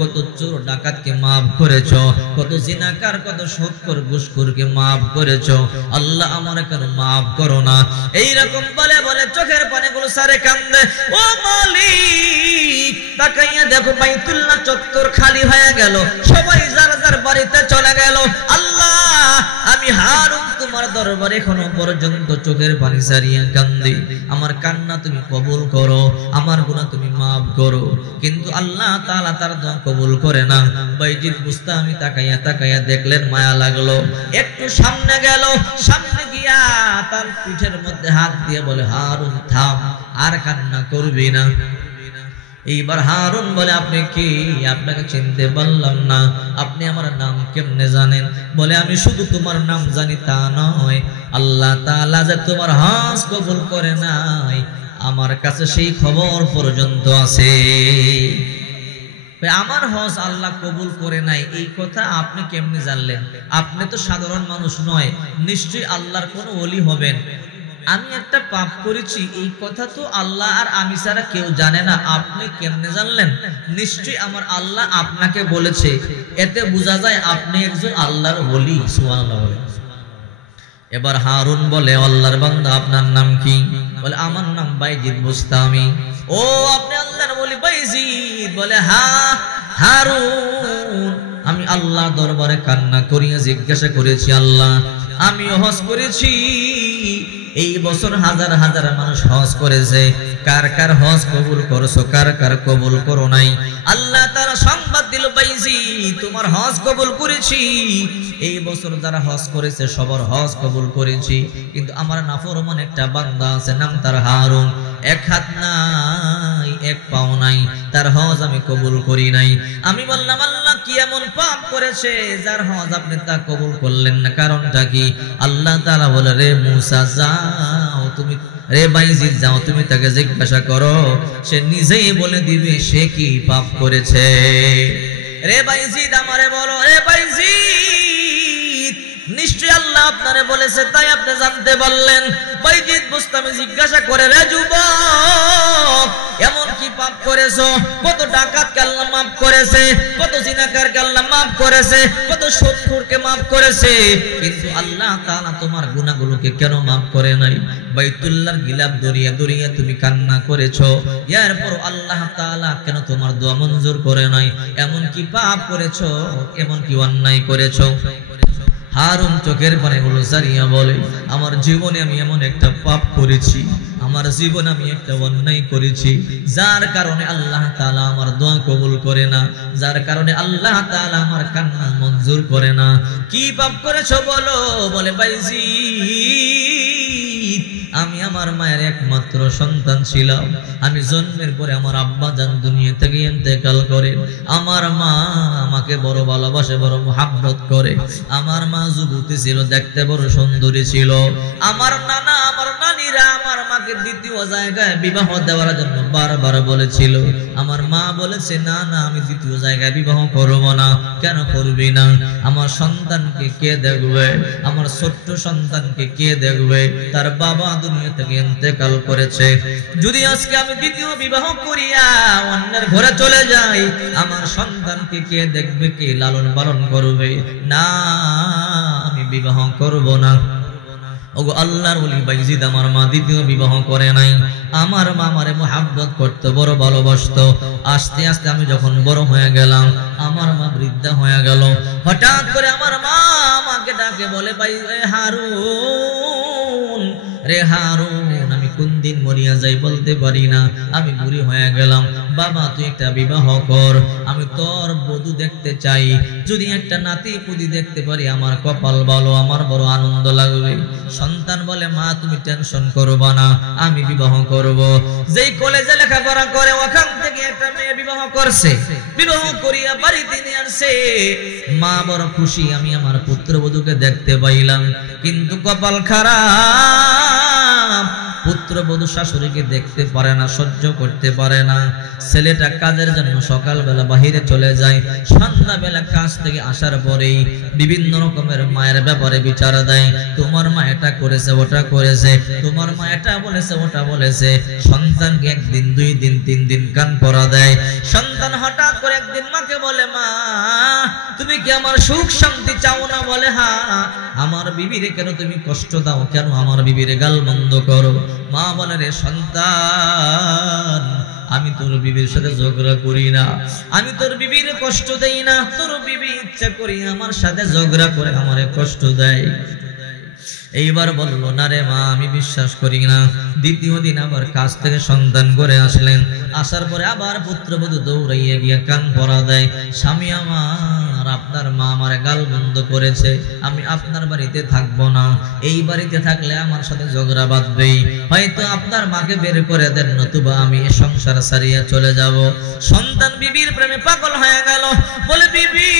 কত চোর ডাকাতকে মাফ করেছো, কত জিনাকার কত সুদখোর ঘুষখোরকে মাফ করেছো, আল্লাহ আমার কেন মাফ করো না? এই রকম বলে বলে চোখের পানিগুলো সারে কান্দে। ও মালিক তাকাইয়া দেখো বাইতুল্লাহ চত্বর খালি হয়ে গেল, সবাই যার যার বাড়িতে চলে গেল। আল্লাহ আমি হারুন তোমার দরবারে এখনো পর্যন্ত চোখের পানি সারিয়া কান্দি, আমার কান্না তুমি কবুল করো, আমার গুনাহ তুমি মাফ করো। কিন্তু আল্লাহ তাআলা তার দোয়া কবুল করে না। বাইজিদ বুস্তামি তাকাইয়া তাকাইয়া দেখলেন, মায়া লাগলো, একটু সামনে গেল, সামনে গিয়া তার পিঠের মধ্যে হাত দিয়ে বলে হারুন থাম, আর কান্না করবি না। এইবার হারুন বলে আপনি কি? আপনাকে চিনতে পারলাম না, আপনি আমার নাম কেমনে জানেন? বলে আমি শুধু তোমার নাম জানি তা নয়, আল্লাহ তাআলা যে তোমার হজ কবুল করে নাই আমার কাছে সেই খবর পর্যন্ত আছে। আমার হজ আল্লাহ কবুল করে নাই এই কথা আপনি কেমনে জানলেন? আপনি তো সাধারণ মানুষ নয়, নিশ্চয়ই আল্লাহর কোনো ওলি হবেন। আমি একটা পাপ করেছি এই কথা তো আল্লাহ আর আমি ছাড়া কেউ জানে না, আপনি কেমনে জানলেন? নিশ্চয়ই আমার আল্লাহ আপনাকে বলেছে, এতে বোঝা যায় আপনি একজন আল্লাহর ওলি। সুবহানাল্লাহ। এবার হারুন বলে আল্লাহর বান্দা আপনার নাম কি? বলে আমার নাম বাইজিদ বুস্তামি। ও আপনি আল্লাহর ওলি বাইজিদ? বলে হ্যাঁ হারুন আমি আল্লাহ দরবারে কান্না করিয়া জিজ্ঞাসা করেছি, আল্লাহ আমিও হজ করেছি, এই বছর হাজার হাজার মানুষ হজ করেছে, কার কার হজ কবুল করছো, কার কার কবুল করো নাই? আল্লাহ তাআলা সংবাদ দিল বাইজিদ তোমার হজ কবুল করেছি, এই বছর যারা হজ করেছে সবার হজ কবুল করেছি, কিন্তু আমার নাফরমান একটা বান্দা আছে নাম তার হারুন, এক হাত নাই এক পাও নাই, তার হজ আমি কবুল করি নাই। আমি বললাম আল্লাহ কি এমন পাপ করেছে যার হজ আপনি তা কবুল করলেন না, কারণটা কি? আল্লাহ তাআলা বলে রে মুসা যাও তুমি, রে বাইজিদ যাও তুমি তাকে জিজ্ঞাসা করো, সে নিজেই বলে দিবে সে কি পাপ করেছে। রে বাইজিদ আমারে বলো, রে বাইজিদ নিশ্চয়ই আল্লাহ আপনারে বলেছে তাই আপনি জানতে পারলেন। বাইজিদ বুস্তামি জিজ্ঞাসা করে, রে যুবক এমন কি পাপ করেছো? কত ডাকাতকে আল্লাহ মাফ করেছে, কত জিনাকারকে আল্লাহ মাফ করেছে, কত সুদখোরকে মাফ করেছে, কিন্তু আল্লাহ তাআলা তোমার গুনাহগুলোকে কেন মাফ করে নাই? বাইতুল্লাহর গিলাফ দরিয়া দরিয়া তুমি কান্না করেছো, এরপর আল্লাহ তাআলা কেন তোমার দোয়া মঞ্জুর করে নাই? এমন কি পাপ করেছো, এমন কি অন্যায় করেছো? হারুন চোখের পানিগুলো সারিয়া বলে আমার জীবনে আমি এমন একটা পাপ করেছি, আমার জীবনে আমি একটা অন্যায় করেছি যার কারণে আল্লাহ তাআলা আমার দোয়া কবুল করে না, যার কারণে আল্লাহ তাআলা আমার কান্না মঞ্জুর করে না। কি পাপ করেছো বলো? বলে বাইজিদ আমি আমার মায়ের একমাত্র সন্তান ছিলাম, আমি জন্মের পরে আমার আব্বা জান দুনিয়া থেকে ইন্তেকাল করে, আমার মা আমাকে বড় ভালোবাসে, বড় মুহাব্বত করে, আমার মা যুবতী ছিল, দেখতে বড় সুন্দরী ছিল, আমার নানা আমার নানিরা আমার মাকে দ্বিতীয় জায়গায় বিবাহ দেওয়ার জন্য বারবার বলেছিল। আমার মা বলেছে না না, আমি দ্বিতীয় জায়গায় বিবাহ করব না। কেন করবি না? আমার সন্তানকে কে দেখবে? আমার ছোট্ট সন্তানকে কে দেখবে? তার বাবা দুনিয়া থেকে ইন্তেকাল করেছে। যদি আজকে আমি দ্বিতীয় বিবাহ করিয়া অন্যের ঘরে চলে যাই, আমার সন্তানকে কে দেখবে, কে লালন পালন করবে? না, আমি বিবাহ করব না। ওগো আল্লাহর ওলি বাইজিদ, আমার মা দ্বিতীয় বিবাহ করে নাই। আমার মা আমারে মুহাব্বত করতে, বড় ভালোবাসতো। আস্তে আস্তে আমি যখন বড় হয়ে গেলাম, আমার মা বৃদ্ধা হয়ে গেল। হঠাৎ করে আমার মা আমাকে ডাকে, বলে ভাই হারুন, রে হারুন, আমি কোন দিন মরিয়া যাই বলতে পারি না, আমি বুড়ি হয়ে গেলাম। বাবা তুই একটা বিবাহ কর, আমি তোর বধূ দেখতে চাই। যদি একটা নাতি পুতি দেখতে পারি আমার কপাল ভালো, আমার বড় আনন্দ লাগবে। সন্তান বলে মা তুমি টেনশন করবা না, আমি বিবাহ করব। যেই কলেজে লেখাপড়া করে ওখান থেকে একটা মেয়ে বিবাহ করছে, বিবাহ করিয়া বাড়িতে নিয়ে আসছে। মা বড় খুশি, আমি আমার পুত্রবধূকে দেখতে পাইলাম। কিন্তু কপাল খারাপ, পুত্রবধূ শাশুড়িকে দেখতে পারে না, সহ্য করতে পারে না। ছেলেটা কাজের জন্য সকালবেলা বাহিরে চলে যায়, সন্ধ্যাবেলা কাজ থেকে আসার পরেই বিভিন্ন রকমের মায়ের ব্যাপারে বিচার দেয়। তোমার মা এটা করেছে, ওটা করেছে, তোমার মা এটা বলেছে, ওটা বলেছে। সন্তানকে একদিন, 2 দিন, 3 দিন কান পরা দেয়। সন্তান হঠাৎ করে একদিন মাকে বলে, মা তুমি কি আমার সুখ শান্তি চাও না? বলে হ্যাঁ। আমার বিবিরে কেন তুমি কষ্ট দাও? কেন আমার বিবিরে গালমন্দ করো? মা বলে, রে সন্তান, আমি তোর বিবির সাথে ঝগড়া করি না, আমি তোর বিবির কষ্ট দেই না। তোর বিবি ইচ্ছা করি আমার সাথে ঝগড়া করে আমারে কষ্ট দেয়। এইবার বলল, না রে মা, আমি বিশ্বাস করি না। দ্বিতীয় দিন আবার কাজ থেকে সন্তান করে আসলেন। আসার পরে আবার পুত্রবধূ দৌড়াইয়া গিয়া কান পরা দেয়, স্বামী আমার, আপনার মা আমারে গালমন্দ করেছে, আমি আপনার বাড়িতে থাকবো না। এই বাড়িতে থাকলে আমার সাথে ঝগড়া বাঁধবেই, হয়তো আপনার মাকে বের করে দেন, নতুবা আমি এ সংসার ছাড়িয়া চলে যাব। সন্তান বিবির প্রেমে পাগল হয়ে গেল, বলে বিবি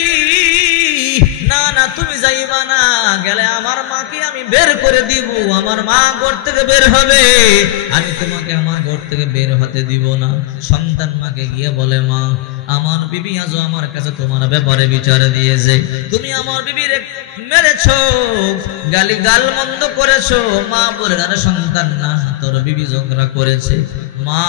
না না, তুমি যাইবা না, গেলে আমার মাকে আমি বের করে দিব, আমার মা ঘর থেকে বের হবে, আমি তোমাকে আমার ঘর থেকে বের হতে দিব না। সন্তান মাকে গিয়ে বলে, মা আমার বিবি আজও আমার কাছে তোমার ব্যাপারে বিচার দিয়েছে, তুমি আমার বিবির মেরেছো, গাল মন্দ করেছো। মা বলে, আরে সন্তান না, তোর বিবি ঝগড়া করেছে। মা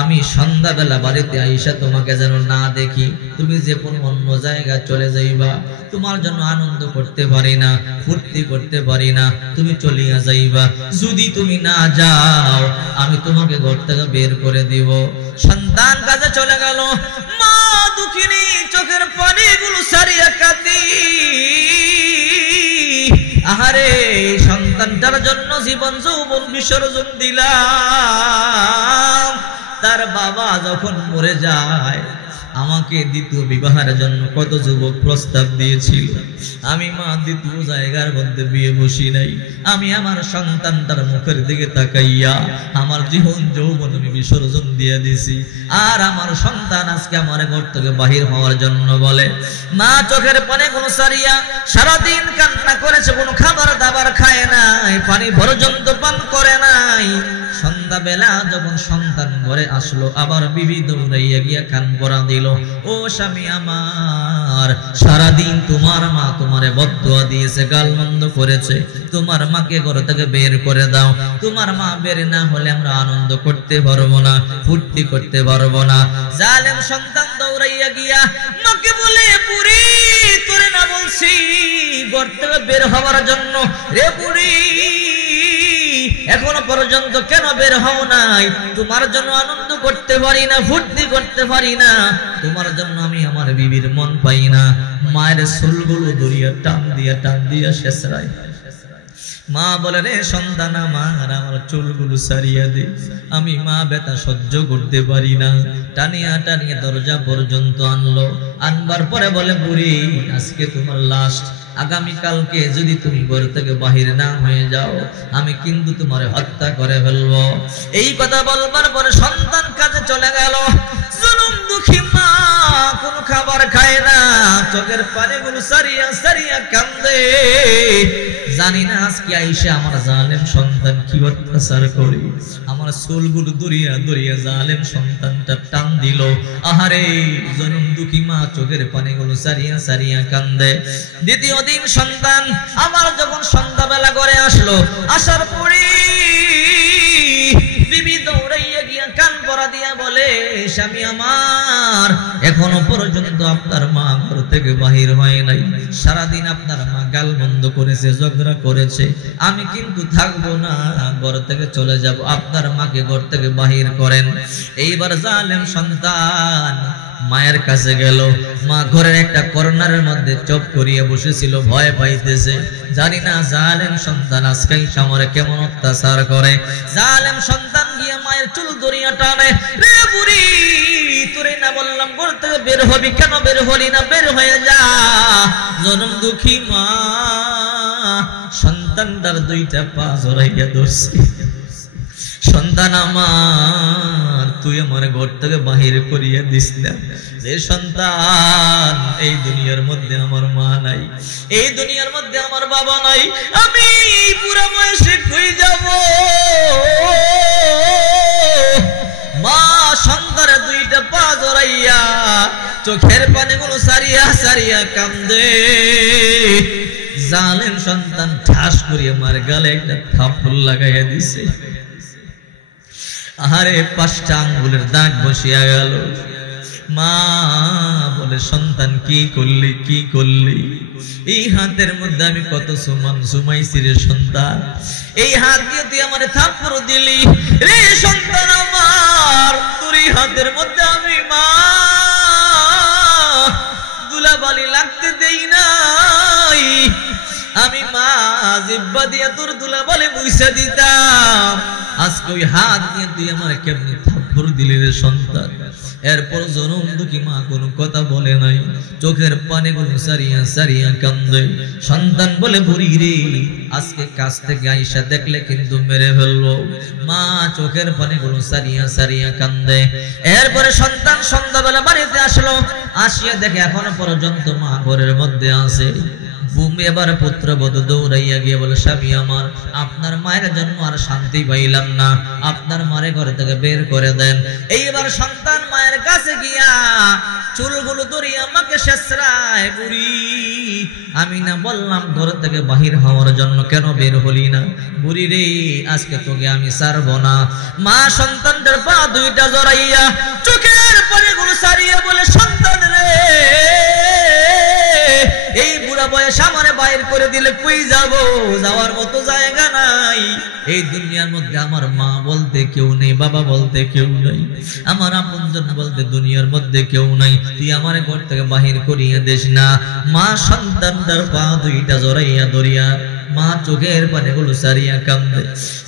আমি সন্ধ্যাবেলা বাড়িতে আইসা তোমাকে যেন না দেখি, তুমি যে কোনো অন্য জায়গায় চলে যাইবা, তোমার জন্য আনন্দ করতে পারি না, ফুর্তি করতে পারি না, তুমি চলিয়া যাইবা। যদি তুমি না যাও আমি তোমাকে ঘর থেকে বের করে দিব। সন্তান কাজে চলে গেল। মা দুঃখিনী চোখের পানিগুলো সারিয়া কাঁদি, আহারে সন্তানটার জন্য জীবন যৌবন বিসর্জন দিলাম। তার বাবা যখন মরে যায়, আমাকে দ্বিতীয় বিবাহের জন্য কত যুবক প্রস্তাব দিয়েছিল, আমি মা দ্বিতীয় জায়গার মধ্যে বিয়ে বসি নাই। আমি আমার সন্তানটার মুখের দিকে তাকাইয়া আমার জীবন যৌবন আমি বিসর্জন দিয়ে দিছি। আর আমার সন্তান আজকে আমার ঘর থেকে বাহির হওয়ার জন্য বলে। মা চোখের পানি কোনো সারিয়া সারাদিন কান্না করেছে, কোনো খাবার দাবার খায় নাই, পানি পর্যন্ত পান করে নাই। সন্ধ্যাবেলা যখন সন্তান ঘরে আসলো, আবার বিবি দৌড়াইয়া গিয়া কান পরা দিল, ও স্বামী আমার, সারাদিন তোমার মা তোমারে বদদুয়া দিয়েছে, গালমন্দ করেছে, তোমার মাকে ঘর থেকে বের করে দাও। তোমার মা বের না হলে আমরা আনন্দ করতে পারবো না, ফুর্তি করতে পারবো না। জালেম সন্তান দৌড়াইয়া গিয়া মাকে বলে, বুড়ি তোরে না বলছি ঘর থেকে বের হওয়ার জন্য? রে বুড়ি, এখনো পর্যন্ত কেন বের হও নাই? তোমার জন্য আনন্দ করতে পারি না, ফুর্তি করতে পারি না, তোমার জন্য আমি আমার বিবির মন পাই না। মায়ের চুলগুলো ধরিয়া টান দিয়া শেষরাই। মা বলে, রে সন্তান আমার, আমার চুলগুলো সারিয়া দে, আমি মা ব্যথা সহ্য করতে পারি না। টানিয়া টানিয়া দরজা পর্যন্ত আনলো। আনবার পরে বলে, বুড়ি আজকে তোমার লাস্ট, আগামীকালকে যদি তুমি ঘর থেকে বাহির না হয়ে যাও, আমি কিন্তু তোমার হত্যা করে ফেলবো। এই কথা বলবার পরে সন্তান কাজে চলে গেল। জুলুম দুঃখী মা কোনো খাবার খায় না, চোখের পানিগুলো সারিয়া সারিয়া কান্দে। জানি না আজকে আইসা আমার জালেম সন্তান কি অত্যাচার করে, আমার চুলগুলো দরিয়া দরিয়া জালেম সন্তানটা টান দিল। আহারে জনম দুঃখী মা চোখের পানিগুলো সারিয়া সারিয়া কান্দে। দ্বিতীয় দিন সন্তান আমার যখন সন্ধ্যাবেলা ঘরে আসলো, আসার পরে বিবি দৌড়াইয়া গিয়া কান পরা দিয়া বলে, স্বামী আমার এখনো পর্যন্ত আপনার মা ঘর থেকে বাহির হয় নাই। সারাদিন আপনার মা গাল বন্ধ করেছে, ঝগড়া করেছে, আমি কিন্তু থাকবো না, ঘর থেকে চলে যাব, আপনার মাকে ঘর থেকে বাহির করেন। এইবার জালেম সন্তান মায়ের কাছে গেল। মা ঘরের একটা কর্নারের মধ্যে চুপ করিয়ে বসেছিল, ভয় পাইতেছে। জানি না জালেম সন্তান আজকে আমারে কেমন অত্যাচার করে। জালেম সন্তান গিয়ে মায়ের চুল ধরিয়া টানে, রে বুড়ি তোরে না বললাম ঘর থেকে বের হবি কেন, বের হলি না, বের হয়ে যা। জনম দুঃখী মা সন্তানটার দুইটা পা জড়াইয়া ধরছে, সন্তান আমার তুই আমার ঘর থেকে বাহির করিয়া দিস না। যে সন্তান এই দুনিয়ার মধ্যে আমার মা নাই, এই দুনিয়ার মধ্যে আমার বাবা নাই, আমি পুরা বয়সে কই যাব। মা সন্তানের দুইটা পা জড়াইয়া চোখের পানিগুলো সারিয়া সারিয়া কান্দে। জালেম সন্তান ঠাস করিয়া মার গালে একটা থাপ্পড় লাগাইয়া দিছে। আহারে 5টা আঙ্গুলের দাগ বসিয়া গেল। মা বলে, সন্তান কি করলি, কি করলি? এই হাতের মধ্যে আমি কত সুমান সুমাইছি রে সন্তান, এই হাত দিয়ে তুই আমারে থাপ্পড় দিলি রে সন্তান আমার। তোর এই হাতের মধ্যে আমি মা দুলাবালি লাগতে দেই নাই, আমি মা জিব্বা দিয়া তোর দুলাবালি মুইসা দিতাম। আজকে ওই হাত দিয়ে তুই আমার কেমনি থাপ্পড় দিলি রে সন্তান। এরপর জনম দুঃখী মা কোনো কথা বলে নাই, চোখের পানিগুলো সারিয়া সারিয়া কান্দে। সন্তান বলে, বুড়ি রে আজকে কাছ থেকে আইসা দেখলে কিন্তু মেরে ফেলবো। মা চোখের পানিগুলো সারিয়া সারিয়া কান্দে। এরপরে সন্তান সন্ধ্যাবেলা বাড়িতে আসলো, আসিয়া দেখে এখনো পর্যন্ত মা ঘরের মধ্যে আছে। এবার পুত্রবধূ দৌড়াইয়া গিয়ে বলে, স্বামী আমার আপনার মায়ের জন্য আর শান্তি পাইলাম না, আপনার মারে ঘর থেকে বের করে দেন। এইবার সন্তান মায়ের কাছে গিয়া চুলগুলো ধরিয়া আমাকে শেষরায়, বুড়ি আমি না বললাম ঘর থেকে বাহির হওয়ার জন্য, কেন বের হলি না? বুড়ি রে আজকে তোকে আমি ছাড়বো না। মা সন্তানটার পা দুইটা জড়াইয়া চোখের পানিগুলো সারিয়া বলে, সন্তান রে এই বুড়া বয়স আমারে বাইর করে দিলে কই যাব, যাওয়ার মতো জায়গা নাই। এই দুনিয়ার মধ্যে আমার মা বলতে কেউ নেই, বাবা বলতে কেউ নাই, আমার আপনজন বলতে দুনিয়ার মধ্যে কেউ নাই, তুই আমারে ঘর থেকে বাহির করিয়ে দিস না। মা সন্তানটার পা দুইটা জড়াইয়া ধরিয়া মা চোখের পানিগুলো সারিয়া কান্দে।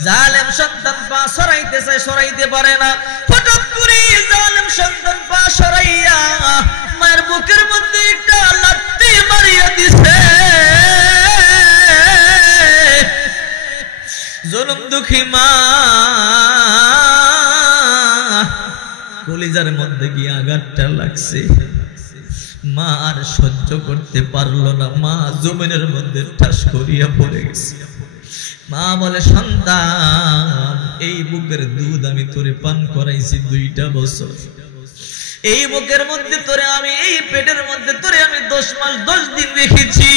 জালেম সন্তান পা সরাইতে চায়, সরাইতে পারে না। ফটক করে জালেম সন্তান পা সরাইয়া মায়ের বুকের মধ্যে একটা লাথি মারিয়া দিছে। জনম দুঃখী মা কলিজার মধ্যে গিয়ে আঘাতটা লাগছে। মা আর সহ্য করতে পারলো না, মা জমিনের মধ্যে ঠাস করিয়া পড়ে গেছে। মা বলে, সন্তান এই বুকের দুধ আমি তোরে পান করাইছি 2টা বছর, এই বুকের মধ্যে তোরে আমি, এই পেটের মধ্যে তোরে আমি 10 মাস 10 দিন রেখেছি,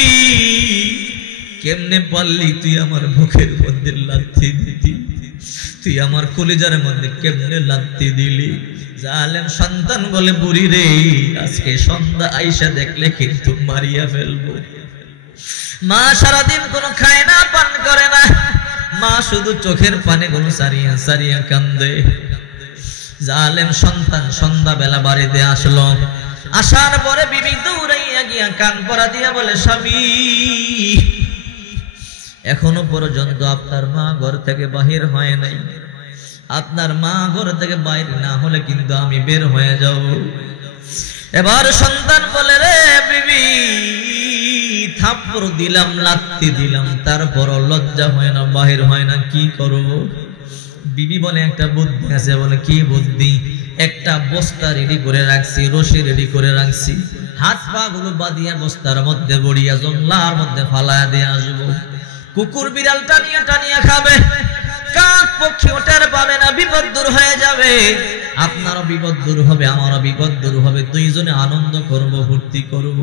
কেমনে পারলি তুই আমার বুকের মধ্যে লাথি দিতি? তুই আমার কলিজার মধ্যে কেমনে লাথি দিলি? জালেম সন্তান বলে, বুড়ি রে আজকে সন্ধ্যা আইসা দেখলে কিন্তু মারিয়া ফেলবো। মা সারাদিন কোনো খায় না, পান করে না, মা শুধু চোখের পানিগুলো সারিয়া সারিয়া কান্দে। জালেম সন্তান সন্ধ্যাবেলা বাড়িতে আসলো, আসার পরে বিবি দৌড়াইয়া গিয়া কান পরা দিয়া বলে, স্বামী এখনো পর্যন্ত আপনার মা ঘর থেকে বাহির হয় নাই, আপনার মা ঘর থেকে বাইরে না হলে কিন্তু আমি বের হয়ে যাব। এবার সন্তান বলে, রে বিবি থাপ্পড় দিলাম, লাথি দিলাম, তারপর লজ্জা হয় না, বাহির হয় না, কি করব? বিবি বলে, একটা বুদ্ধি আছে। বলে, কি বুদ্ধি? একটা বস্তা রেডি করে রাখছি, রশি রেডি করে রাখছি, হাত পা গুলো বাঁধিয়া বস্তার মধ্যে বড়িয়া জংলার মধ্যে ফালায়া দিয়ে আসবো। কুকুর বিড়াল টানিয়া টানিয়া খাবে, কাক পক্ষী ওটার পাবে না, বিপদ দূর হয়ে যাবে। আপনারও বিপদ দূর হবে, আমারও বিপদ দূর হবে, দুইজনে আনন্দ করব, ফুর্তি করব।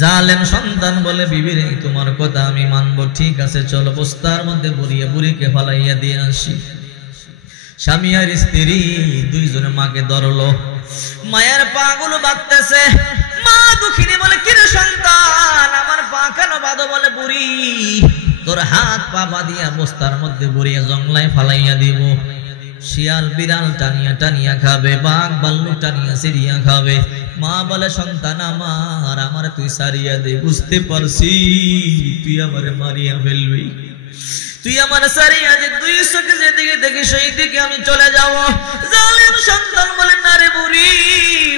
জালেম সন্তান বলে, বিবি রে তোমার কথা আমি মানবো, ঠিক আছে চলো বস্তার মধ্যে বড়িয়া বুড়িকে ফালাইয়া দিয়ে আসি। স্বামী আর স্ত্রী দুইজনে মাকে ধরলো, মায়ের পা গুলো বাঁধতেছে। মা দুঃখিনী বলে, কিরে সন্তান আমার পা কেন বাঁধো? বলে, বুড়ি তোর হাত পা বাঁধিয়া বস্তার মধ্যে বড়িয়া জংলায় ফালাইয়া দিব, শিয়াল বিড়াল টানিয়া টানিয়া খাবে, বাঘ ভাল্লুক টানিয়া সিরিয়া খাবে। মা বলে, সন্তান আমার তুই সারিয়া দে, বুঝতে পারছি তুই আমারে মারিয়া ফেলবি, তুই আমার সারিয়া দে, দুই চোখে যেদিকে দেখি সেই দিকে আমি চলে যাব। জালেম সন্তান বলে, না রে বুড়ি,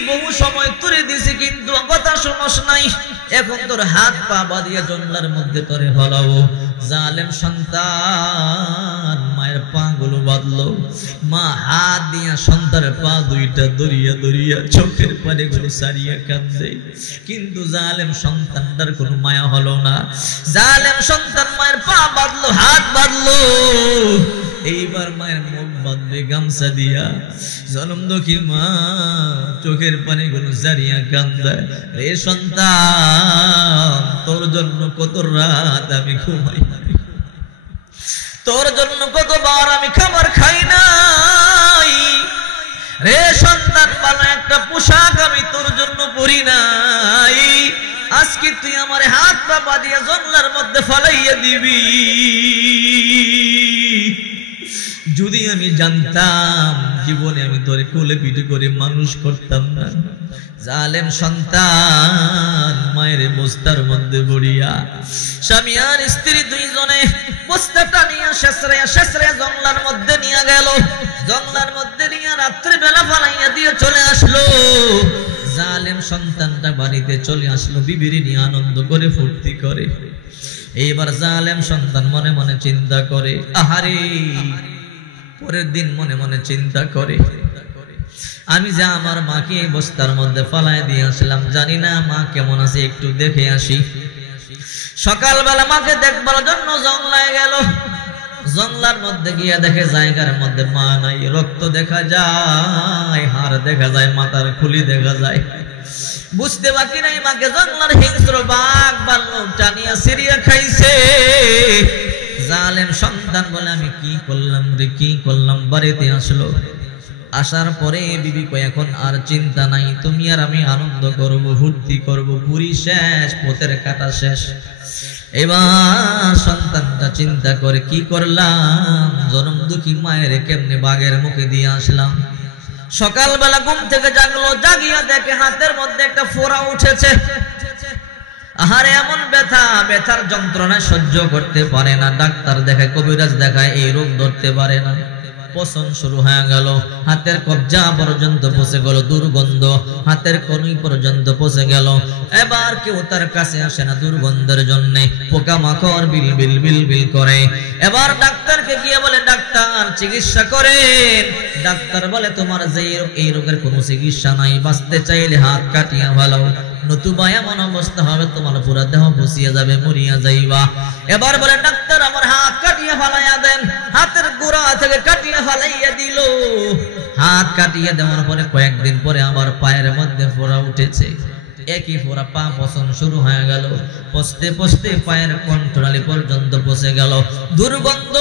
বহু সময় তুলে দিছি কিন্তু কথা শোনস নাই, এখন তোর হাত পা বাঁধিয়া জংলার মধ্যে তোরে ফলাবো। জালেম সন্তান মায়ের পা গুলো বাঁধলো, মা হাত দিয়া সন্তানের পা দুইটা দরিয়া দরিয়া চোখের পানি গুলো সারিয়া কাঁদে, কিন্তু জালেম সন্তানটার কোনো মায়া হলো না। জালেম সন্তান মায়ের পা বাঁধলো, হাত বাঁধলো, এইবার মায়ের মুখ বাঁধবে গামছা দিয়া। জনম দুঃখী মা চোখের পানি গুলো সারিয়া কান্দায়, রে সন্তান তোর জন্য কত রাত আমি ঘুমাই, তোর জন্য কতবার আমি খাবার খাই নাই, রে সন্তান ভালো একটা পোশাক আমি তোর জন্য পরি নাই, আজকে তুই আমার হাত পা বাঁধিয়া জংলার মধ্যে ফালাইয়া দিবি। যদি আমি জানতাম জীবনে আমি তোরে কোলে পিঠে করে মানুষ করতাম না। জালেম সন্তান মায়ের বস্তার মধ্যে বড়িয়া, স্বামী আর স্ত্রী দুইজনে বস্তাটা নিয়ে শেষরাইয়া জংলার মধ্যে নিয়ে গেল। জংলার মধ্যে নিয়ে রাত্রে বেলা ফালাইয়া দিয়ে চলে আসলো। জালেম সন্তানটা বাড়িতে চলে আসলো, বিবির নিয়ে আনন্দ করে ফুর্তি করে। এইবার জালেম সন্তান মনে মনে চিন্তা করে, আহারে পরের দিন মনে মনে চিন্তা করে, আমি যে আমার মাকে বস্তার মধ্যে ফালায় দিয়ে আসলাম, জানি না মা কেমন আছে, একটু দেখে আসি। সকালবেলা মাকে দেখবার জন্য জংলায় গেল। জংলার মধ্যে গিয়া দেখে জায়গার মধ্যে মা নাই, রক্ত দেখা যায়, হাড় দেখা যায়, মাথার খুলি দেখা যায়, বুঝতে বাকি নাই মাকে জংলার হিংস্র বাঘ ভাল্লুক টানিয়া সিরিয়া খাইছে। জালেম সন্তান বলে, আমি কি করলাম রে, কি করলাম? বাড়িতে আসলো, আসার পরে বিবি কয়, এখন আর চিন্তা নাই, তুমি আর আমি আনন্দ করব, ফুর্তি করব, পুরি শেষ, পথের কাটা শেষ। এবার সন্তানটা চিন্তা করে, কি করলাম, জনম দুঃখী মায়ের কেমনে বাঘের মুখে দিয়ে আসলাম। সকালবেলা ঘুম থেকে জাগলো, জাগিয়া দেখে হাতের মধ্যে একটা ফোঁড়া উঠেছে। আহারে এমন ব্যথা, ব্যথার যন্ত্রণা সহ্য করতে পারে না, ডাক্তার দেখায়, কবিরাজ দেখায়, এই রোগ ধরতে পারে না। পচন শুরু হয়ে গেল, হাতের কবজা পর্যন্ত পচে গেল, দুর্গন্ধ, হাতের কনুই পর্যন্ত পচে গেল। এবার কেউ তার কাছে আসে না দুর্গন্ধের জন্য, পোকামাকড় বিল বিল বিল বিল করে। এবার ডাক্তারকে গিয়ে বলে, ডাক্তার চিকিৎসা করেন। ডাক্তার বলে, তোমার যে এই রোগের কোনো চিকিৎসা নাই, বাঁচতে চাইলে হাত কাটিয়া ফেলাও, নতুবা এমন অবস্থা হবে তোমার পুরা দেহ পচিয়া যাবে, মরিয়া যাইবা। এবার বলে, ডাক্তার আমার হাত কাটিয়া ফালাইয়া দেন। হাতের গোড়া থেকে কাটিয়া ফালাইয়া দিল। হাত কাটিয়া দেওয়ার পরে কয়েকদিন পরে আবার পায়ের মধ্যে ফোঁড়া উঠেছে। একই ফোঁড়া, পা পচন শুরু হয়ে গেল, পচতে পচতে পায়ের কণ্ঠনালী পর্যন্ত পচে গেল, দুর্গন্ধ,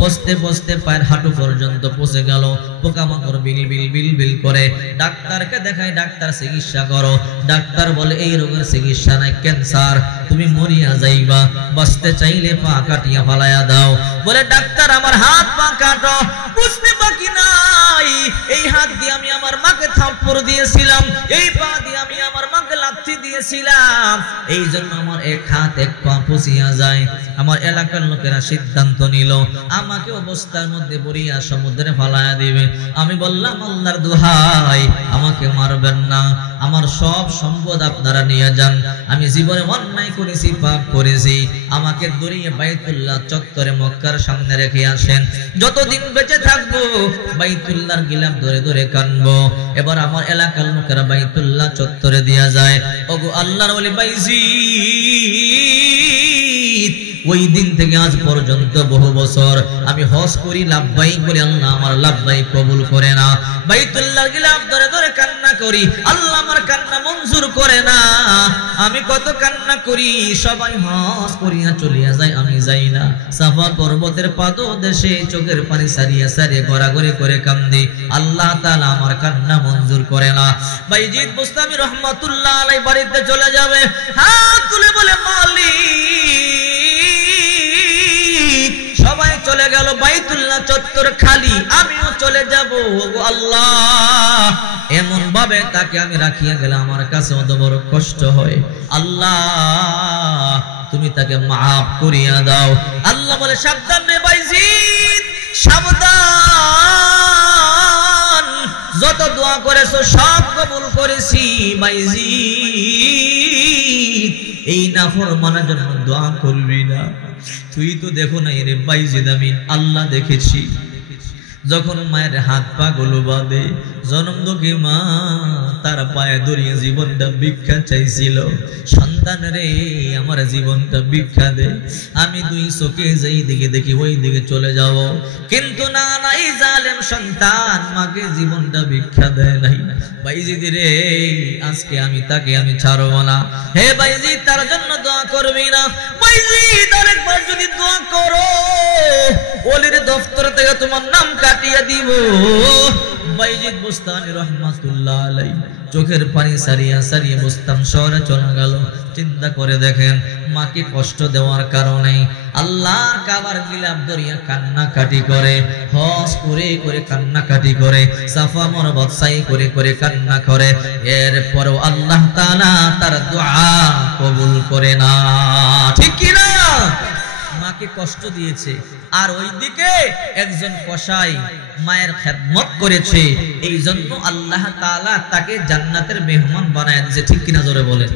পচতে পচতে পায়ের হাঁটু পর্যন্ত পচে গেল, পোকামাকড় বিল বিল বিল বিল করে। ডাক্তারকে দেখায়, ডাক্তার চিকিৎসা করো। ডাক্তার বলে, এই রোগের চিকিৎসা নাই, ক্যান্সার, তুমি মরিয়া যাইবা, বাঁচতে চাইলে পা কাটিয়া ফালাইয়া দাও। বলে, ডাক্তার আমার হাত পা কাটো। বুঝতে বাকি নাই, এই হাত দিয়ে আমি আমার মাকে থাপ্পড় দিয়েছিলাম, এই পা দিয়ে আমি আমার মাকে লাথি দিয়েছিলাম, এই জন্য আমার এক হাত এক পা পচিয়া যায়। আমার এলাকার লোকেরা সিদ্ধান্ত নিল আমাকে অবস্থার মধ্যে বড়িয়া সমুদ্রে ফালাইয়া দিবে। আমি বললাম, আল্লাহর দোহাই আমাকে মারবেন না, আমার সব সম্পদ আপনারা নিয়ে যান, আমি জীবনে অন্যায় করেছি, পাপ করেছি, আমাকে দরিয়ে বাইতুল্লাহ চত্বরে মক্কার সামনে রেখে আসেন। যতদিন বেঁচে থাকবো বাইতুল্লাহর গিলাফ ধরে ধরে কানবো। এবার আমার এলাকার লোকেরা বাইতুল্লাহ চত্বরে দিয়া যায়, ওগো আল্লাহর ওলি বাইজিদ, ওই দিন থেকে আজ পর্যন্ত বহু বছর আমি হজ করি, লাভবাইক বলি, আল্লাহ আমার লাভবাইক কবুল করে না। বাইতুল্লাহর গিলাফ ধরে ধরে কান্না করি, আল্লাহ আমার কান্না মঞ্জুর করে না। আমি কত কান্না করি, সবাই হজ করিয়া চলিয়া যায়, আমি যাই না। সাফা পর্বতের পাদদেশে চোখের পানি সারিয়া সারিয়া গড়াগড়ি করে কান্দি, আল্লাহ তাআলা আমার কান্না মঞ্জুর করে না। বাইজিদ বুস্তামি রহমাতুল্লাহ আলাইহি বাড়িতে চলে যাবে, হাত তুলে বলে মালিক, সবাই চলে গেল, বাইতুল্লাহ চত্বর খালি, আমিও চলে যাব। ওগো আল্লাহ, এমন ভাবে তাকে আমি রাখিয়া গেলাম, আমার কাছে অত বড় কষ্ট হয়। আল্লাহ তুমি তাকে মাফ করিয়া দাও। আল্লাহ বলে সাবধান রে বাইজিদ, সাবধান, যত দোয়া করেছো সব কবুল করেছি। বাইজিদ, এই নাফরমানের জন্য দোয়া করবি না। তুই তো দেখো না রে বাইজিদ, আমি আল্লাহ দেখেছি। যখন মায়ের হাত পা গুলো বাঁধে, জনম দুঃখী মা তার পায়ে ধরিয়ে জীবনটা ভিক্ষা চাইছিল, সন্তান রে আমার জীবনটা ভিক্ষা দে। আমি দুই চোখে যেই দিকে দেখি ওই দিকে চলে যাব, কিন্তু না না, এই জালেম সন্তান মাকে জীবনটা ভিক্ষা দেয় নাই। বাইজিদ রে, আজকে আমি তাকে আমি ছাড়বো না। হে বাইজিদ, তার জন্য দোয়া করবি না? বাইজিদ, আরেকবার যদি দোয়া করো, ওলির দফতর থেকে তোমার নাম কাটিয়ে দিব। বাইজিদ বুস্তামি রহমাতুল্লাহ আলাইহি চোখের পানি সারিয়া সারিয়া বুস্তাম শহরে চলে গেল। চিন্তা করে দেখেন, মাকে কষ্ট দেওয়ার কারণে আল্লাহর কাবার গিলাফ ধরিয়া কান্নাকাটি করে, হজ করে করে কান্নাকাটি করে, সাফা মারওয়া সাই করে করে কান্না করে, এরপরও আল্লাহ তাআলা তার দোয়া কবুল করে না। ঠিক কি না? মাকে কষ্ট দিয়েছে, আর ওইদিকে একজন কসাই মায়ের খেদমত করেছে, এই জন্য আল্লাহ তাআলা তাকে জান্নাতের মেহমান বানায় দিয়েছে। ঠিক কিনা জোরে বলেন।